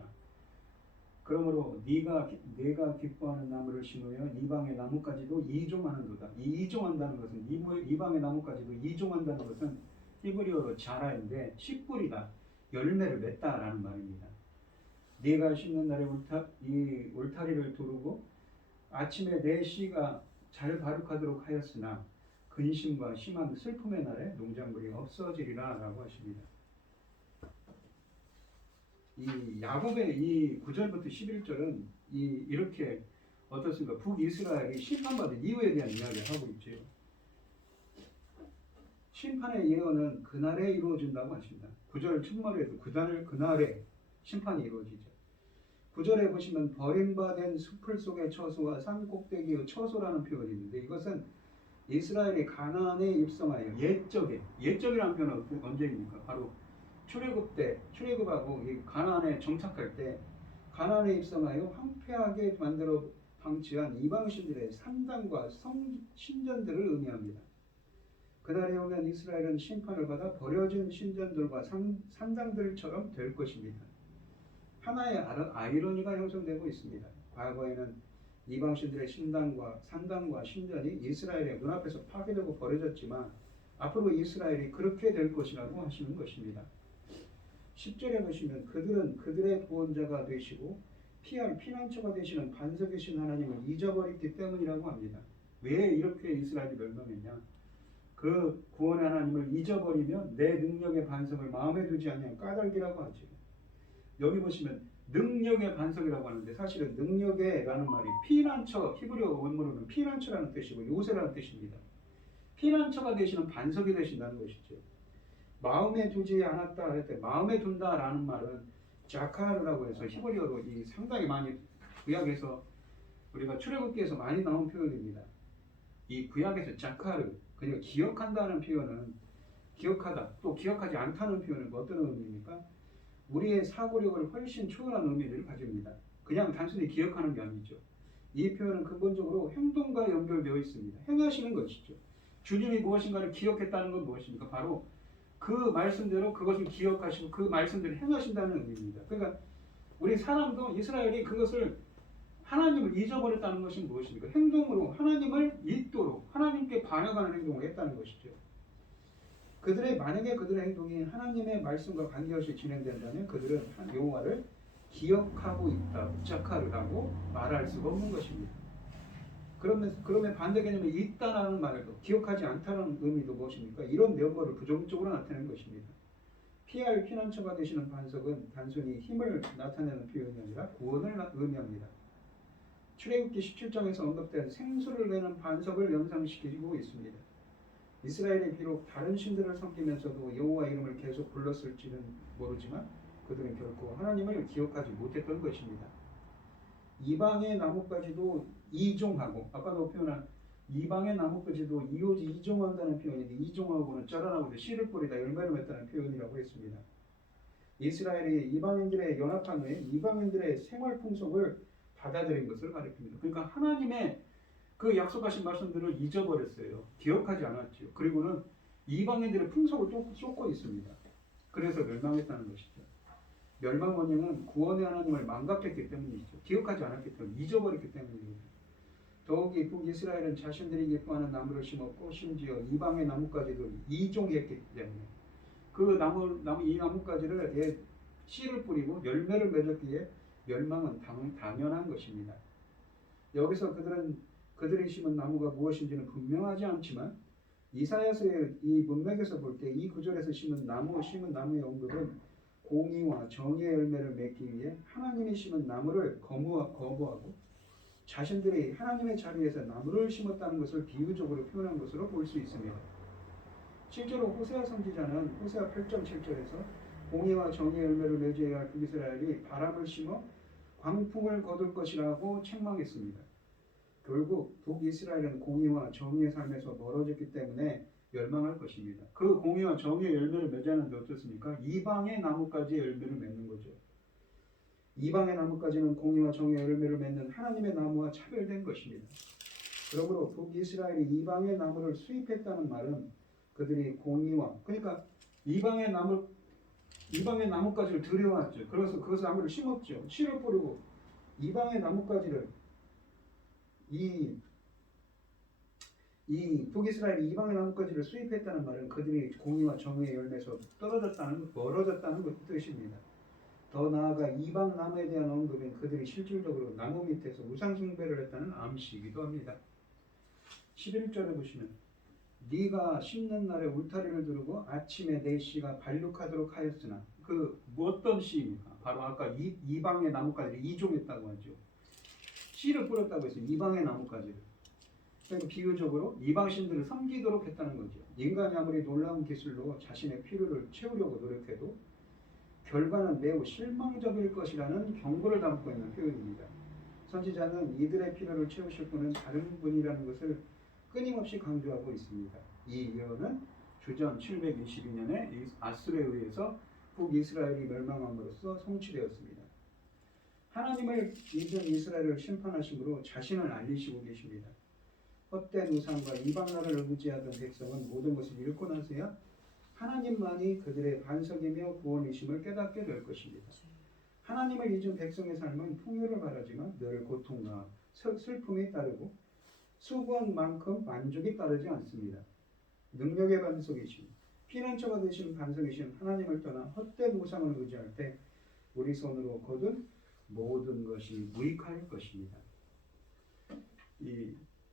그러므로 내가 기뻐하는 나무를 심으며 이방의 나무까지도 이종하는도다. 이 이종한다는 것은 이방의 나무까지도 이종한다는 것은 히브리어로 자라인데 씨뿌리다, 열매를 맺다라는 말입니다. 네가 심는 날에 이 울타리를 두르고 아침에 내 씨가 잘 바룩하도록 하였으나 근심과 심한 슬픔의 날에 농작물이 없어지리라 라고 하십니다. 이 야곱의 이 9절부터 11절은 이렇게 어떻습니까? 북이스라엘이 심판받은 이유에 대한 이야기를 하고 있죠. 심판의 예언은 그날에 이루어진다고 하십니다. 9절 첫말에도 그날에 심판이 이루어지죠. 9절에 보시면 버림받은 숲풀 속의 처소와 산 꼭대기의 처소라는 표현이 있는데 이것은 이스라엘이 가나안에 입성하여 옛적이라는 표현은 언제입니까? 바로 출애굽하고 이 가나안에 정착할 때 가나안에 입성하여 황폐하게 만들어 방치한 이방신들의 산당과 신전들을 의미합니다. 그날에 오면 이스라엘은 심판을 받아 버려진 신전들과 산당들처럼 될 것입니다. 하나의 아이러니가 형성되고 있습니다. 과거에는 이방신들의 산당과 신전이 이스라엘의 눈앞에서 파괴되고 버려졌지만 앞으로 이스라엘이 그렇게 될 것이라고 하시는 것입니다. 10절에 보시면 그들은 그들의 구원자가 되시고 피할 피난처가 되시는 반석이신 하나님을 잊어버렸기 때문이라고 합니다. 왜 이렇게 이스라엘이 멸망했냐? 그 구원의 하나님을 잊어버리면 내 능력의 반석을 마음에 두지 않는 까닭이라고 하죠. 여기 보시면 능력의 반석이라고 하는데 사실은 능력의라는 말이 피난처, 히브리어 원문으로는 피난처라는 뜻이고 요새라는 뜻입니다. 피난처가 되시는 반석이 되신다는 것이죠. 마음에 두지 않았다 할 때 마음에 둔다라는 말은 자카르라고 해서 히브리어로 상당히 많이 구약에서 우리가 출애굽기에서 많이 나온 표현입니다. 이 구약에서 자카르 그러니까 기억한다는 표현은 기억하다 또 기억하지 않다는 표현은 어떤 의미입니까? 우리의 사고력을 훨씬 초월한 의미를 가집니다. 그냥 단순히 기억하는 게 아니죠. 이 표현은 근본적으로 행동과 연결되어 있습니다. 행하시는 것이죠. 주님이 무엇인가를 기억했다는 건 무엇입니까? 바로 그 말씀대로 그것을 기억하시고 그 말씀대로 행하신다는 의미입니다. 그러니까 우리 사람도 이스라엘이 그것을 하나님을 잊어버렸다는 것이 무엇입니까? 행동으로 하나님을 잊도록 하나님께 반역하는 행동을 했다는 것이죠. 만약에 그들의 행동이 하나님의 말씀과 관계없이 진행된다면 그들은 여호와를 기억하고 있다, 자카르라고 말할 수가 없는 것입니다. 그러면 반대 개념이 있다라는 말도 기억하지 않다는 의미도 무엇입니까? 이런 면모를 부정적으로 나타내는 것입니다. 피할 피난처가 되시는 반석은 단순히 힘을 나타내는 표현이 아니라 구원을 의미합니다. 출애굽기 17장에서 언급된 생수를 내는 반석을 연상시키고 있습니다. 이스라엘이 비록 다른 신들을 섬기면서도 여호와 이름을 계속 불렀을지는 모르지만 그들은 결코 하나님을 기억하지 못했던 것입니다. 이방의 나뭇가지도 이종하고 아까도 표현한 이방의 나뭇가지도 이종한다는 표현인데 이종하고는 자라나고 씨를 뿌리다 열매를 맺다는 표현이라고 했습니다. 이스라엘이 이방인들의 연합한 후에 이방인들의 생활 풍속을 받아들인 것을 가리킵니다. 그러니까 하나님의 그 약속하신 말씀들을 잊어버렸어요. 기억하지 않았죠. 그리고는 이방인들의 풍속을 또 쫓고 있습니다. 그래서 멸망했다는 것이죠. 멸망 원인은 구원의 하나님을 망각했기 때문이죠. 기억하지 않았기 때문에 잊어버렸기 때문입니다. 더욱이 북이스라엘은 자신들이 기뻐하는 나무를 심었고 심지어 이방의 나무까지도 이종했기 때문에 이 나무까지를 씨를 뿌리고 열매를 맺었기에 멸망은 당연한 것입니다. 여기서 그들이 심은 나무가 무엇인지는 분명하지 않지만 이사야서의 이 문맥에서 볼 때 이 구절에서 심은 나무의 언급은 공의와 정의의 열매를 맺기 위해 하나님이 심은 나무를 거부하고 자신들이 하나님의 자리에서 나무를 심었다는 것을 비유적으로 표현한 것으로 볼 수 있습니다. 실제로 호세아 선지자는 호세아 8.7절에서 공의와 정의의 열매를 맺어야 할 북이스라엘이 바람을 심어 광풍을 거둘 것이라고 책망했습니다. 결국 북이스라엘은 공의와 정의의 삶에서 멀어졌기 때문에 멸망할 것입니다. 그 공의와 정의의 열매를 맺었는데 어떻습니까? 이방의 나무까지의 열매를 맺는 거죠. 이방의 나무까지는 공의와 정의의 열매를 맺는 하나님의 나무와 차별된 것입니다. 그러므로 북이스라엘이 이방의 나무를 수입했다는 말은 그들이 공의와, 그러니까 이방의 나무까지를 들여왔죠. 그래서 그것을 나무를 심었죠. 씨를 뿌리고 이방의 나무까지를 이 북이스라엘이 이방의 나무까지를 수입했다는 말은 그들이 공의와 정의의 열매에서 멀어졌다는 뜻입니다. 더 나아가 이방 나무에 대한 언급은 그들이 실질적으로 나무 밑에서 우상 숭배를 했다는 암시이기도 합니다. 11절에 보시면 네가 심는 날에 울타리를 두르고 아침에 내 씨가 발육하도록 하였으나 그 어떤 씨입니까? 바로 아까 이방의 나무까지를 이종했다고 하죠. 씨를 뿌렸다고 해서 이방의 나무까지를. 그러니까 비유적으로 이방 신들을 섬기도록 했다는 거죠. 인간이 아무리 놀라운 기술로 자신의 필요를 채우려고 노력해도 결과는 매우 실망적일 것이라는 경고를 담고 있는 표현입니다. 선지자는 이들의 필요를 채우실 분은 다른 분이라는 것을 끊임없이 강조하고 있습니다. 이 예언은 주전 722년에 아수르에 의해서 북이스라엘이 멸망함으로써 성취되었습니다. 하나님을 믿은 이스라엘을 심판하심으로 자신을 알리시고 계십니다. 헛된 우상과 이방 나라를 의지하던 백성은 모든 것을 잃고 나서야 하나님만이 그들의 반석이며 구원이심을 깨닫게 될 것입니다. 하나님을 잊은 백성의 삶은 풍요를 바라지만 늘 고통과 슬픔이 따르고 수고한만큼 만족이 따르지 않습니다. 능력의 반석이신 피난처가 되신 반석이신 하나님을 떠나 헛된 우상을 의지할 때 우리 손으로 거둔 모든 것이 무익할 것입니다.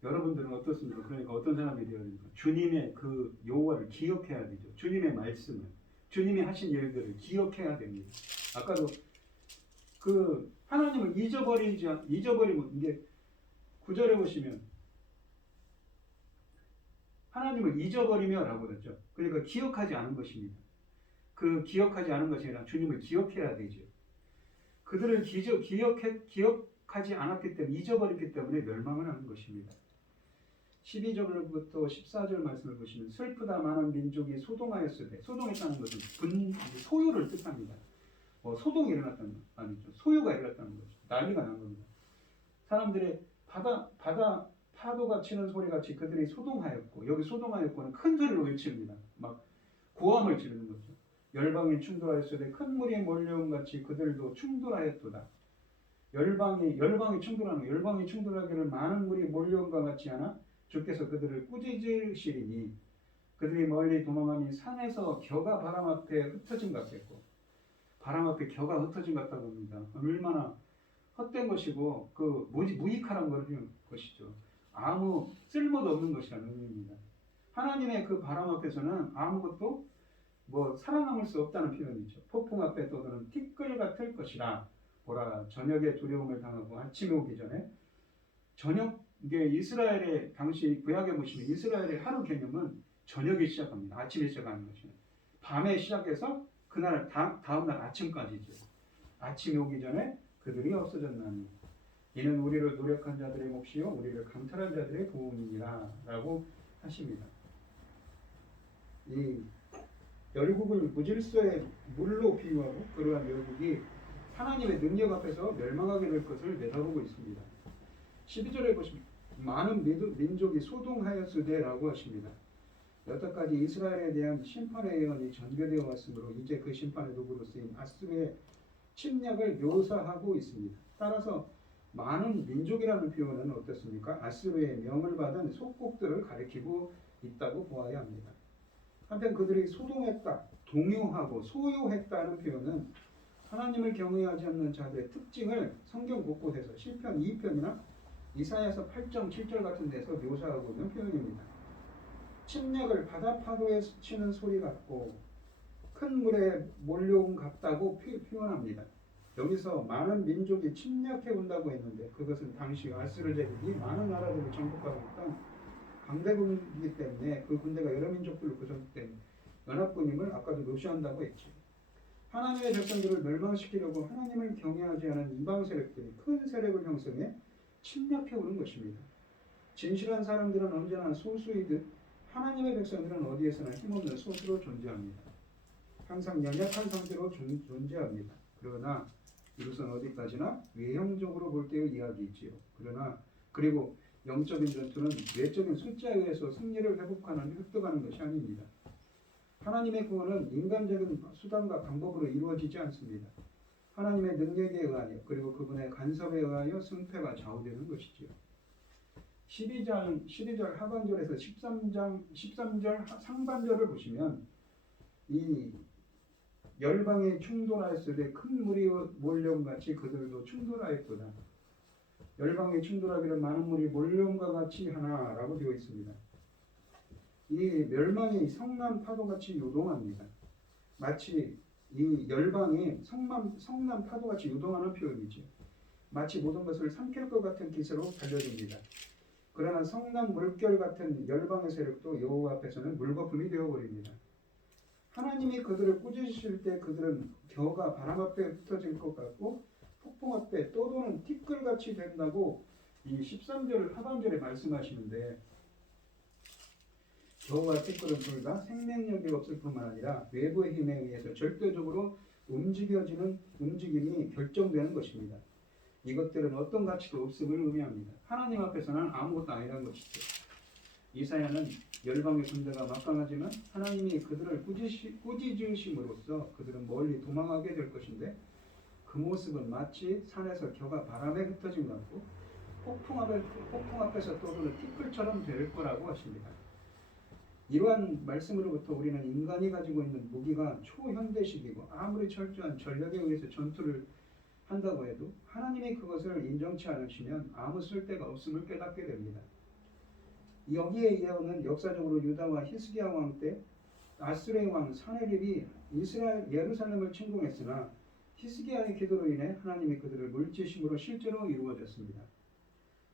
여러분들은 어떻습니까? 그러니까 어떤 사람이 되어야 됩니까? 주님의 그 요구를 기억해야 되죠. 주님의 말씀을, 주님이 하신 일들을 기억해야 됩니다. 아까도 그 하나님을 잊어버리면 이게 9절에 보시면 하나님을 잊어버리며라고 그랬죠. 그러니까 기억하지 않은 것입니다. 그 기억하지 않은 것이 아니라 주님을 기억해야 되죠. 그들을 기억하지 않았기 때문에 잊어버렸기 때문에 멸망을 하는 것입니다. 12절부터 14절 말씀을 보시면 슬프다 많은 민족이 소동하였을 때 소동했다는 것은 소유를 뜻합니다. 소동이 일어났다는 것 아니죠. 소유가 일어났다는 거죠. 난리가 난 겁니다. 사람들의 바다 파도가 치는 소리 같이 그들이 소동하였고 여기 소동하였고는 큰 소리로 외칩니다. 막 고함을 지르는 거죠. 열방이 충돌하였으되 큰 물이 몰려온 같이 그들도 충돌하였도다. 열방이 충돌하기를 많은 물이 몰려온과 같지 않아 주께서 그들을 꾸짖으시리니 그들이 멀리 도망하니 산에서 겨가 바람 앞에 흩어진 것 같겠고 바람 앞에 겨가 흩어진 것 같다고 합니다. 얼마나 헛된 것이고 그 무익한 것이죠. 아무 쓸모도 없는 것이라는 의미입니다. 하나님의 그 바람 앞에서는 아무것도 살아남을 수 없다는 표현이죠. 폭풍 앞에 떠도는 티끌 같을 것이라. 보라 저녁에 두려움을 당하고 아침에 오기 전에 이게 이스라엘의 당시 구약에 보시면 이스라엘의 하루 개념은 저녁에 시작합니다. 아침에 시작하는 것이죠. 밤에 시작해서 그날 다음날 아침까지죠. 아침에 오기 전에 그들이 없어졌나니 이는 우리를 노력한 자들의 몫이요 우리를 강탈한 자들의 보응이니라 라고 하십니다. 이 열국을 무질서의 물로 비유하고 그러한 열국이 하나님의 능력 앞에서 멸망하게 될 것을 내다보고 있습니다. 12절에 보시면 많은 민족이 소동하였으되라고 하십니다. 여태까지 이스라엘에 대한 심판의 예언이 전개되어 왔으므로 이제 그 심판의 도구로 쓰인 아수르의 침략을 묘사하고 있습니다. 따라서 많은 민족이라는 표현은 어떻습니까? 아수르의 명을 받은 속국들을 가리키고 있다고 보아야 합니다. 한편 그들이 소동했다, 동요하고 소유했다는 표현은 하나님을 경외하지 않는 자들의 특징을 성경 곳곳에서 시편 2편이나 이사야서 8.7절 같은 데서 묘사하고 있는 표현입니다. 침략을 바다 파도에 스치는 소리 같고 큰 물에 몰려온 같다고 표현합니다. 여기서 많은 민족이 침략해 온다고 했는데 그것은 당시 아수르 제국이 많은 나라들을 정복하고 있던 강대국이기 때문에 그 군대가 여러 민족들을 구성된 연합군임을 아까도 묘사한다고 했죠. 하나님의 백성들을 멸망시키려고 하나님을 경외하지 않은 이방 세력들이 큰 세력을 형성해 침략해 오는 것입니다. 진실한 사람들은 언제나 소수이듯 하나님의 백성들은 어디에서나 힘없는 소수로 존재합니다. 항상 연약한 상태로 존재합니다. 그러나 이것은 어디까지나 외형적으로 볼 때의 이야기이지요. 그리고 영적인 전투는 외적인 숫자에 의해서 승리를 회복하는 획득하는 것이 아닙니다. 하나님의 구원은 인간적인 수단과 방법으로 이루어지지 않습니다. 하나님의 능력에 의하여 그리고 그분의 간섭에 의하여 승패가 좌우되는 것이지요. 12절 하반절에서 13절 상반절을 보시면 이 열방이 충돌하였을 때 큰 물이 몰려옴 같이 그들도 충돌하였도다. 열방이 충돌하기를 많은 물이 몰려옴과 같이 하나라고 되어 있습니다. 이 멸망이 성난 파도같이 요동합니다. 마치 이 열방이 성난 파도같이 요동하는 표현이죠. 마치 모든 것을 삼킬 것 같은 기세로 달려듭니다. 그러나 성난 물결 같은 열방의 세력도 여호와 앞에서는 물거품이 되어버립니다. 하나님이 그들을 꾸짖으실 때 그들은 겨가 바람 앞에 흩어질 것 같고 폭풍 앞에 떠도는 티끌같이 된다고 이 13절 하반절에 말씀하시는데, 겨와 티끌은 둘 다 생명력이 없을 뿐만 아니라 외부의 힘에 의해서 절대적으로 움직임이 결정되는 것입니다. 이것들은 어떤 가치도 없음을 의미합니다. 하나님 앞에서는 아무것도 아니라는 것이죠. 이사야는 열방의 군대가 막강하지만 하나님이 그들을 꾸짖으심으로써 그들은 멀리 도망하게 될 것인데, 그 모습은 마치 산에서 겨가 바람에 흩어진 것 같고 폭풍 앞에서 떠도는 티끌처럼 될 거라고 하십니다. 이러한 말씀으로부터 우리는 인간이 가지고 있는 무기가 초현대식이고 아무리 철저한 전략에 의해서 전투를 한다고 해도 하나님이 그것을 인정치 않으시면 아무 쓸데가 없음을 깨닫게 됩니다. 여기에 이어는 역사적으로 유다와 히스기야 왕 때 아수르의 왕 사네립이 예루살렘을 침공했으나 히스기야의 기도로 인해 하나님이 그들을 물리치심으로 실제로 이루어졌습니다.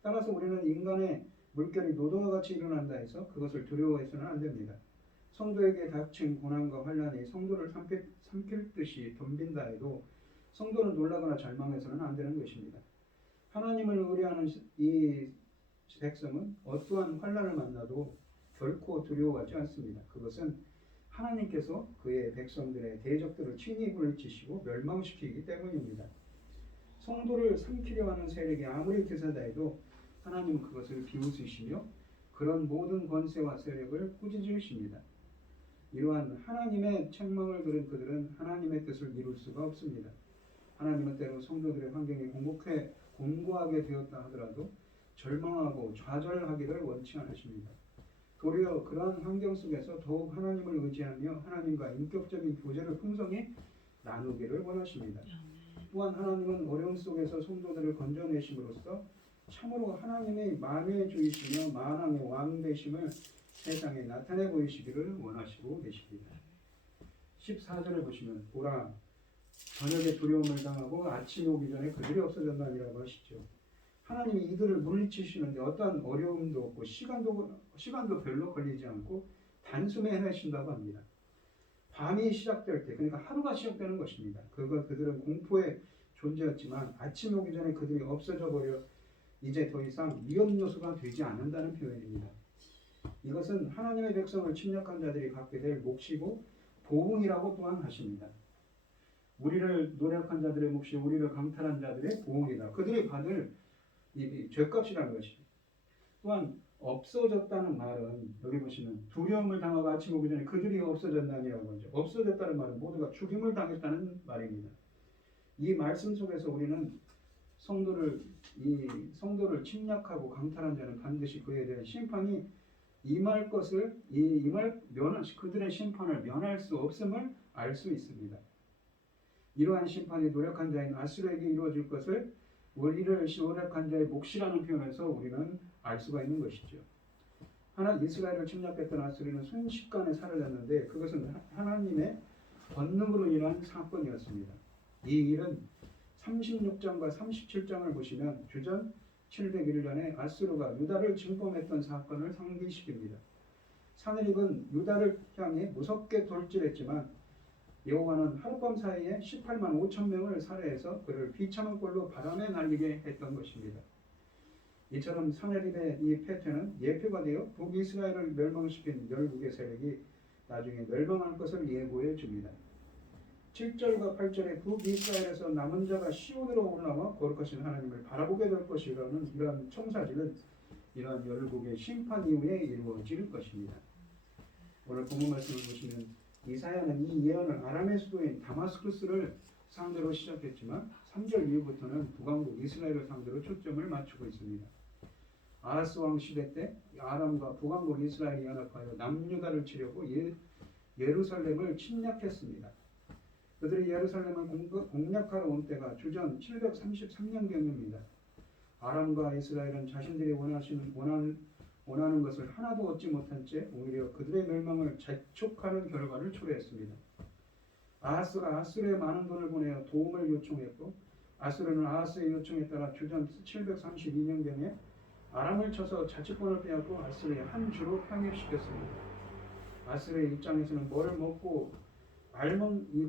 따라서 우리는 인간의 물결이 노도와 같이 일어난다 해서 그것을 두려워해서는 안 됩니다. 성도에게 닥친 고난과 환난이 성도를 삼킬 듯이 덤빈다 해도 성도는 놀라거나 절망해서는 안 되는 것입니다. 하나님을 의뢰하는 이 백성은 어떠한 환난을 만나도 결코 두려워하지 않습니다. 그것은 하나님께서 그의 백성들의 대적들을 친히 물리치시고 멸망시키기 때문입니다. 성도를 삼키려 하는 세력이 아무리 기세다 해도 하나님은 그것을 비웃으시며 그런 모든 권세와 세력을 꾸짖으십니다. 이러한 하나님의 책망을 들은 그들은 하나님의 뜻을 이룰 수가 없습니다. 하나님은 때로 성도들의 환경이 공고하게 되었다 하더라도 절망하고 좌절하기를 원치 않으십니다. 도리어 그러한 환경 속에서 더욱 하나님을 의지하며 하나님과 인격적인 교제를 풍성히 나누기를 원하십니다. 또한 하나님은 어려움 속에서 성도들을 건져내심으로써 참으로 하나님의 만유의 주이시며 만왕의 왕 되심을 세상에 나타내 보이시기를 원하시고 계십니다. 14절을 보시면 보라, 저녁에 두려움을 당하고 아침이 오기 전에 그들이 없어졌나니라고 하시죠. 하나님이 이들을 물리치시는데 어떠한 어려움도 없고 시간도 별로 걸리지 않고 단숨에 해내신다고 합니다. 밤이 시작될 때, 그러니까 하루가 시작되는 것입니다. 그들은 공포에 존재했지만 아침 오기 전에 그들이 없어져 버려 이제 더 이상 위험 요소가 되지 않는다는 표현입니다. 이것은 하나님의 백성을 침략한 자들이 갖게 될 몫이고 보응이라고 또한 하십니다. 우리를 노력한 자들의 몫이 우리를 강탈한 자들의 보응이다. 그들이 받을 이 죄값이라는 것이죠. 또한 없어졌다는 말은 여기 보시면 두려움을 당하고 아침 오기 전에 그들이 없어졌나니라고 하죠. 없어졌다는 말은 모두가 죽임을 당했다는 말입니다. 이 말씀 속에서 우리는 성도를 침략하고 강탈한 자는 반드시 그에 대한 심판이 임할 것을 그들의 심판을 면할 수 없음을 알 수 있습니다. 이러한 심판이 노력한 자인 아수르에게 이루어질 것을 우리를 노력한 자의 몫이라는 표현에서 우리는 알 수가 있는 것이죠. 이스라엘을 침략했던 아수르는 순식간에 사라졌는데 그것은 하나님의 권능으로 인한 사건이었습니다. 이 일은 36장과 37장을 보시면 주전 701년에 아수르가 유다를 침범했던 사건을 상기시킵니다. 사내립은 유다를 향해 무섭게 돌진했지만 여호와는 하룻밤 사이에 18만 5천 명을 살해해서 그를 비참한 꼴로 바람에 날리게 했던 것입니다. 이처럼 사내립의 이 패퇴는 예표가 되어 북이스라엘을 멸망시킨 열국의 세력이 나중에 멸망할 것을 예고해 줍니다. 7절과 8절에 북이스라엘에서 남은 자가 시온으로 올라와 거룩하신 하나님을 바라보게 될 것이라는 이러한 청사진은 이러한 열국의 심판 이후에 이루어질 것입니다. 오늘 본문 말씀을 보시면 이사야는 이 예언을 아람의 수도인 다마스쿠스를 상대로 시작했지만 3절 이후부터는 북왕국 이스라엘을 상대로 초점을 맞추고 있습니다. 아하스 왕 시대 때 아람과 북왕국 이스라엘이 연합하여 남유다를 치려고 예루살렘을 침략했습니다. 그들이 예루살렘을 공략하러 온 때가 주전 733년경입니다. 아람과 이스라엘은 자신들이 원하는 것을 하나도 얻지 못한 채 오히려 그들의 멸망을 재촉하는 결과를 초래했습니다. 아하스가 아수르에 많은 돈을 보내어 도움을 요청했고 아수르는 아하스의 요청에 따라 주전 732년경에 아람을 쳐서 자치권을 빼앗고 아수르의 한 주로 편입시켰습니다. 아수르의 입장에서는 뭘 먹고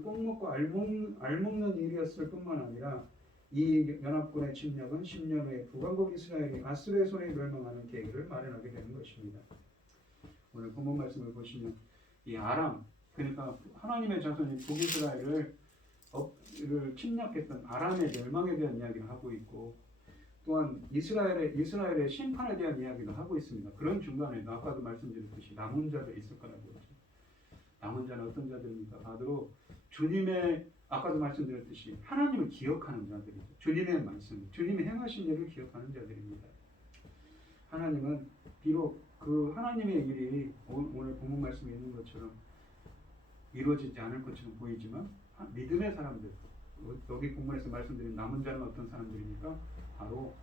꼭 먹고 알먹는 일이었을 뿐만 아니라 이 연합군의 침략은 10년 후에 북왕국 이스라엘이 아수르의 손에 멸망하는 계기를 마련하게 되는 것입니다. 오늘 본문 말씀을 보시면 이 아람, 그러니까 하나님의 자손이 북이스라엘을 침략했던 아람의 멸망에 대한 이야기를 하고 있고 또한 이스라엘의 심판에 대한 이야기도 하고 있습니다. 그런 중간에 아까도 말씀드렸듯이 남은 자들이 있을 거라고 그러죠. 남은 자는 어떤 자들입니까? 바로 주님의 아까도 말씀드렸듯이 하나님을 기억하는 자들이죠. 주님의 말씀, 주님의 행하신 일을 기억하는 자들입니다. 하나님은 비록 그 하나님의 일이 오늘 본문 말씀에 있는 것처럼 이루어지지 않을 것처럼 보이지만 믿음의 사람들, 여기 본문에서 말씀드린 남은 자는 어떤 사람들입니까? 바로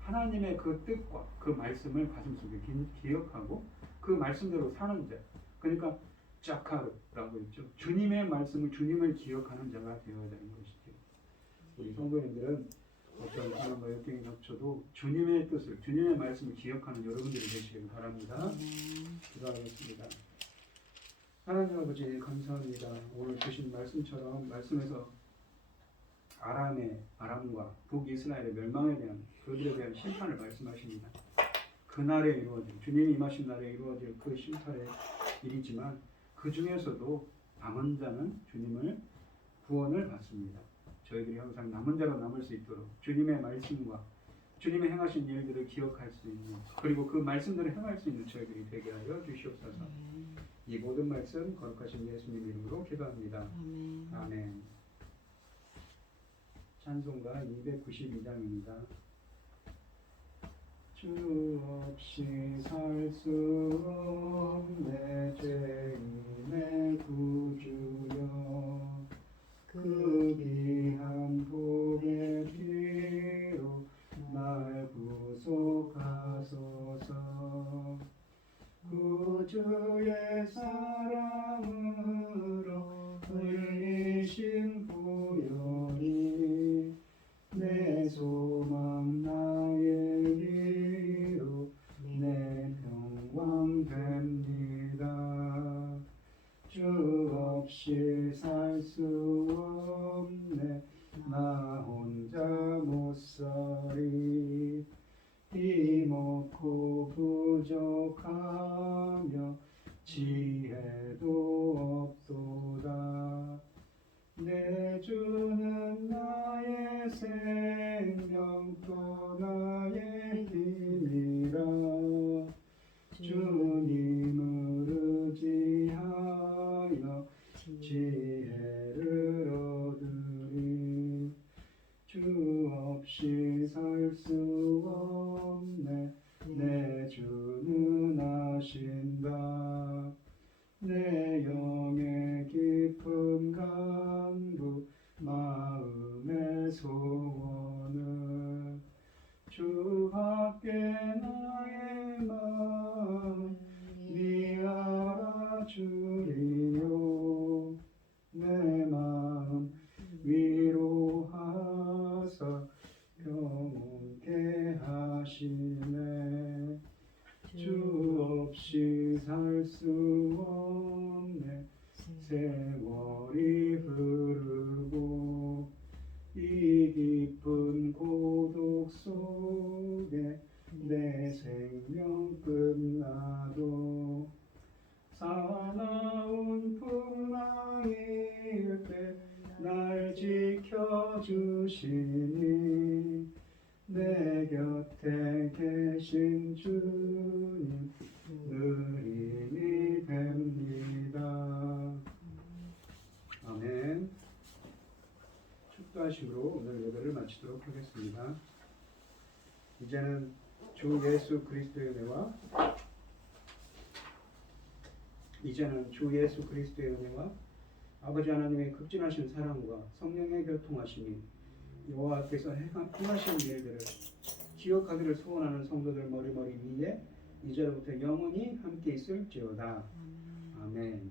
하나님의 그 뜻과 그 말씀을 가슴속에 기억하고 그 말씀대로 사는 자, 그러니까 자카르라고 했죠. 주님의 말씀을 주님을 기억하는 자가 되어야 되는 것이죠. 우리 성도님들은 어떤 사람과 역경이 닥쳐도 주님의 뜻을, 주님의 말씀을 기억하는 여러분들이 되시길 바랍니다. 기도하겠습니다. 하나님 아버지 감사합니다. 오늘 주신 말씀처럼 말씀에서 아람과 북이스라엘의 멸망에 대한 그들에 대한 심판을 말씀하십니다. 그날에 이루어질 주님이 임하신 날에 이루어질 그 심판의 일이지만 그 중에서도 남은 자는 주님을 구원을 받습니다. 저희들이 항상 남은 자로 남을 수 있도록 주님의 말씀과 주님의 행하신 일들을 기억할 수 있는 그리고 그 말씀들을 행할 수 있는 저희들이 되게 하여 주시옵소서. 이 모든 말씀 거룩하신 예수님 이름으로 기도합니다. 아멘. 찬송가 292장입니다. 주 없이 살 수 없네 죄인의 구주여 그 귀한 복의 피로 날 구속하소서 구주의 사랑으로 흘리신 보혈이 내 소망 나의 위로 내 평강 됩니다. 주 없이 살 수 없네 나 혼자 못살이 힘없고 부족하며 지혜도 없도다. 내 주는 나의 생명 또 나의 힘이라 주님을 의지하여 지혜를 얻으리. 주 없이 살 수 없네 내 주는 아신다. 내 영의 깊은 간구 마음의 소원을 주밖에 나의 마음이 알아주리요. 세월이 흐르고 이 깊은 고독 속에 내 생명 끝나도 사나운 풍랑일 때 날 지켜주시니 내 곁에 계신 주님 늘 힘이 됩니다. 아멘. 축도하심으로 오늘 예배를 마치도록 하겠습니다. 이제는 주 예수 그리스도의 은혜와 아버지 하나님의 극진하신 사랑과 성령의 교통하심이 여호와께서 행하신 일들을 기억하기를 소원하는 성도들 머리머리 위에 이제로부터 영원히 함께 있을지어다. 아멘.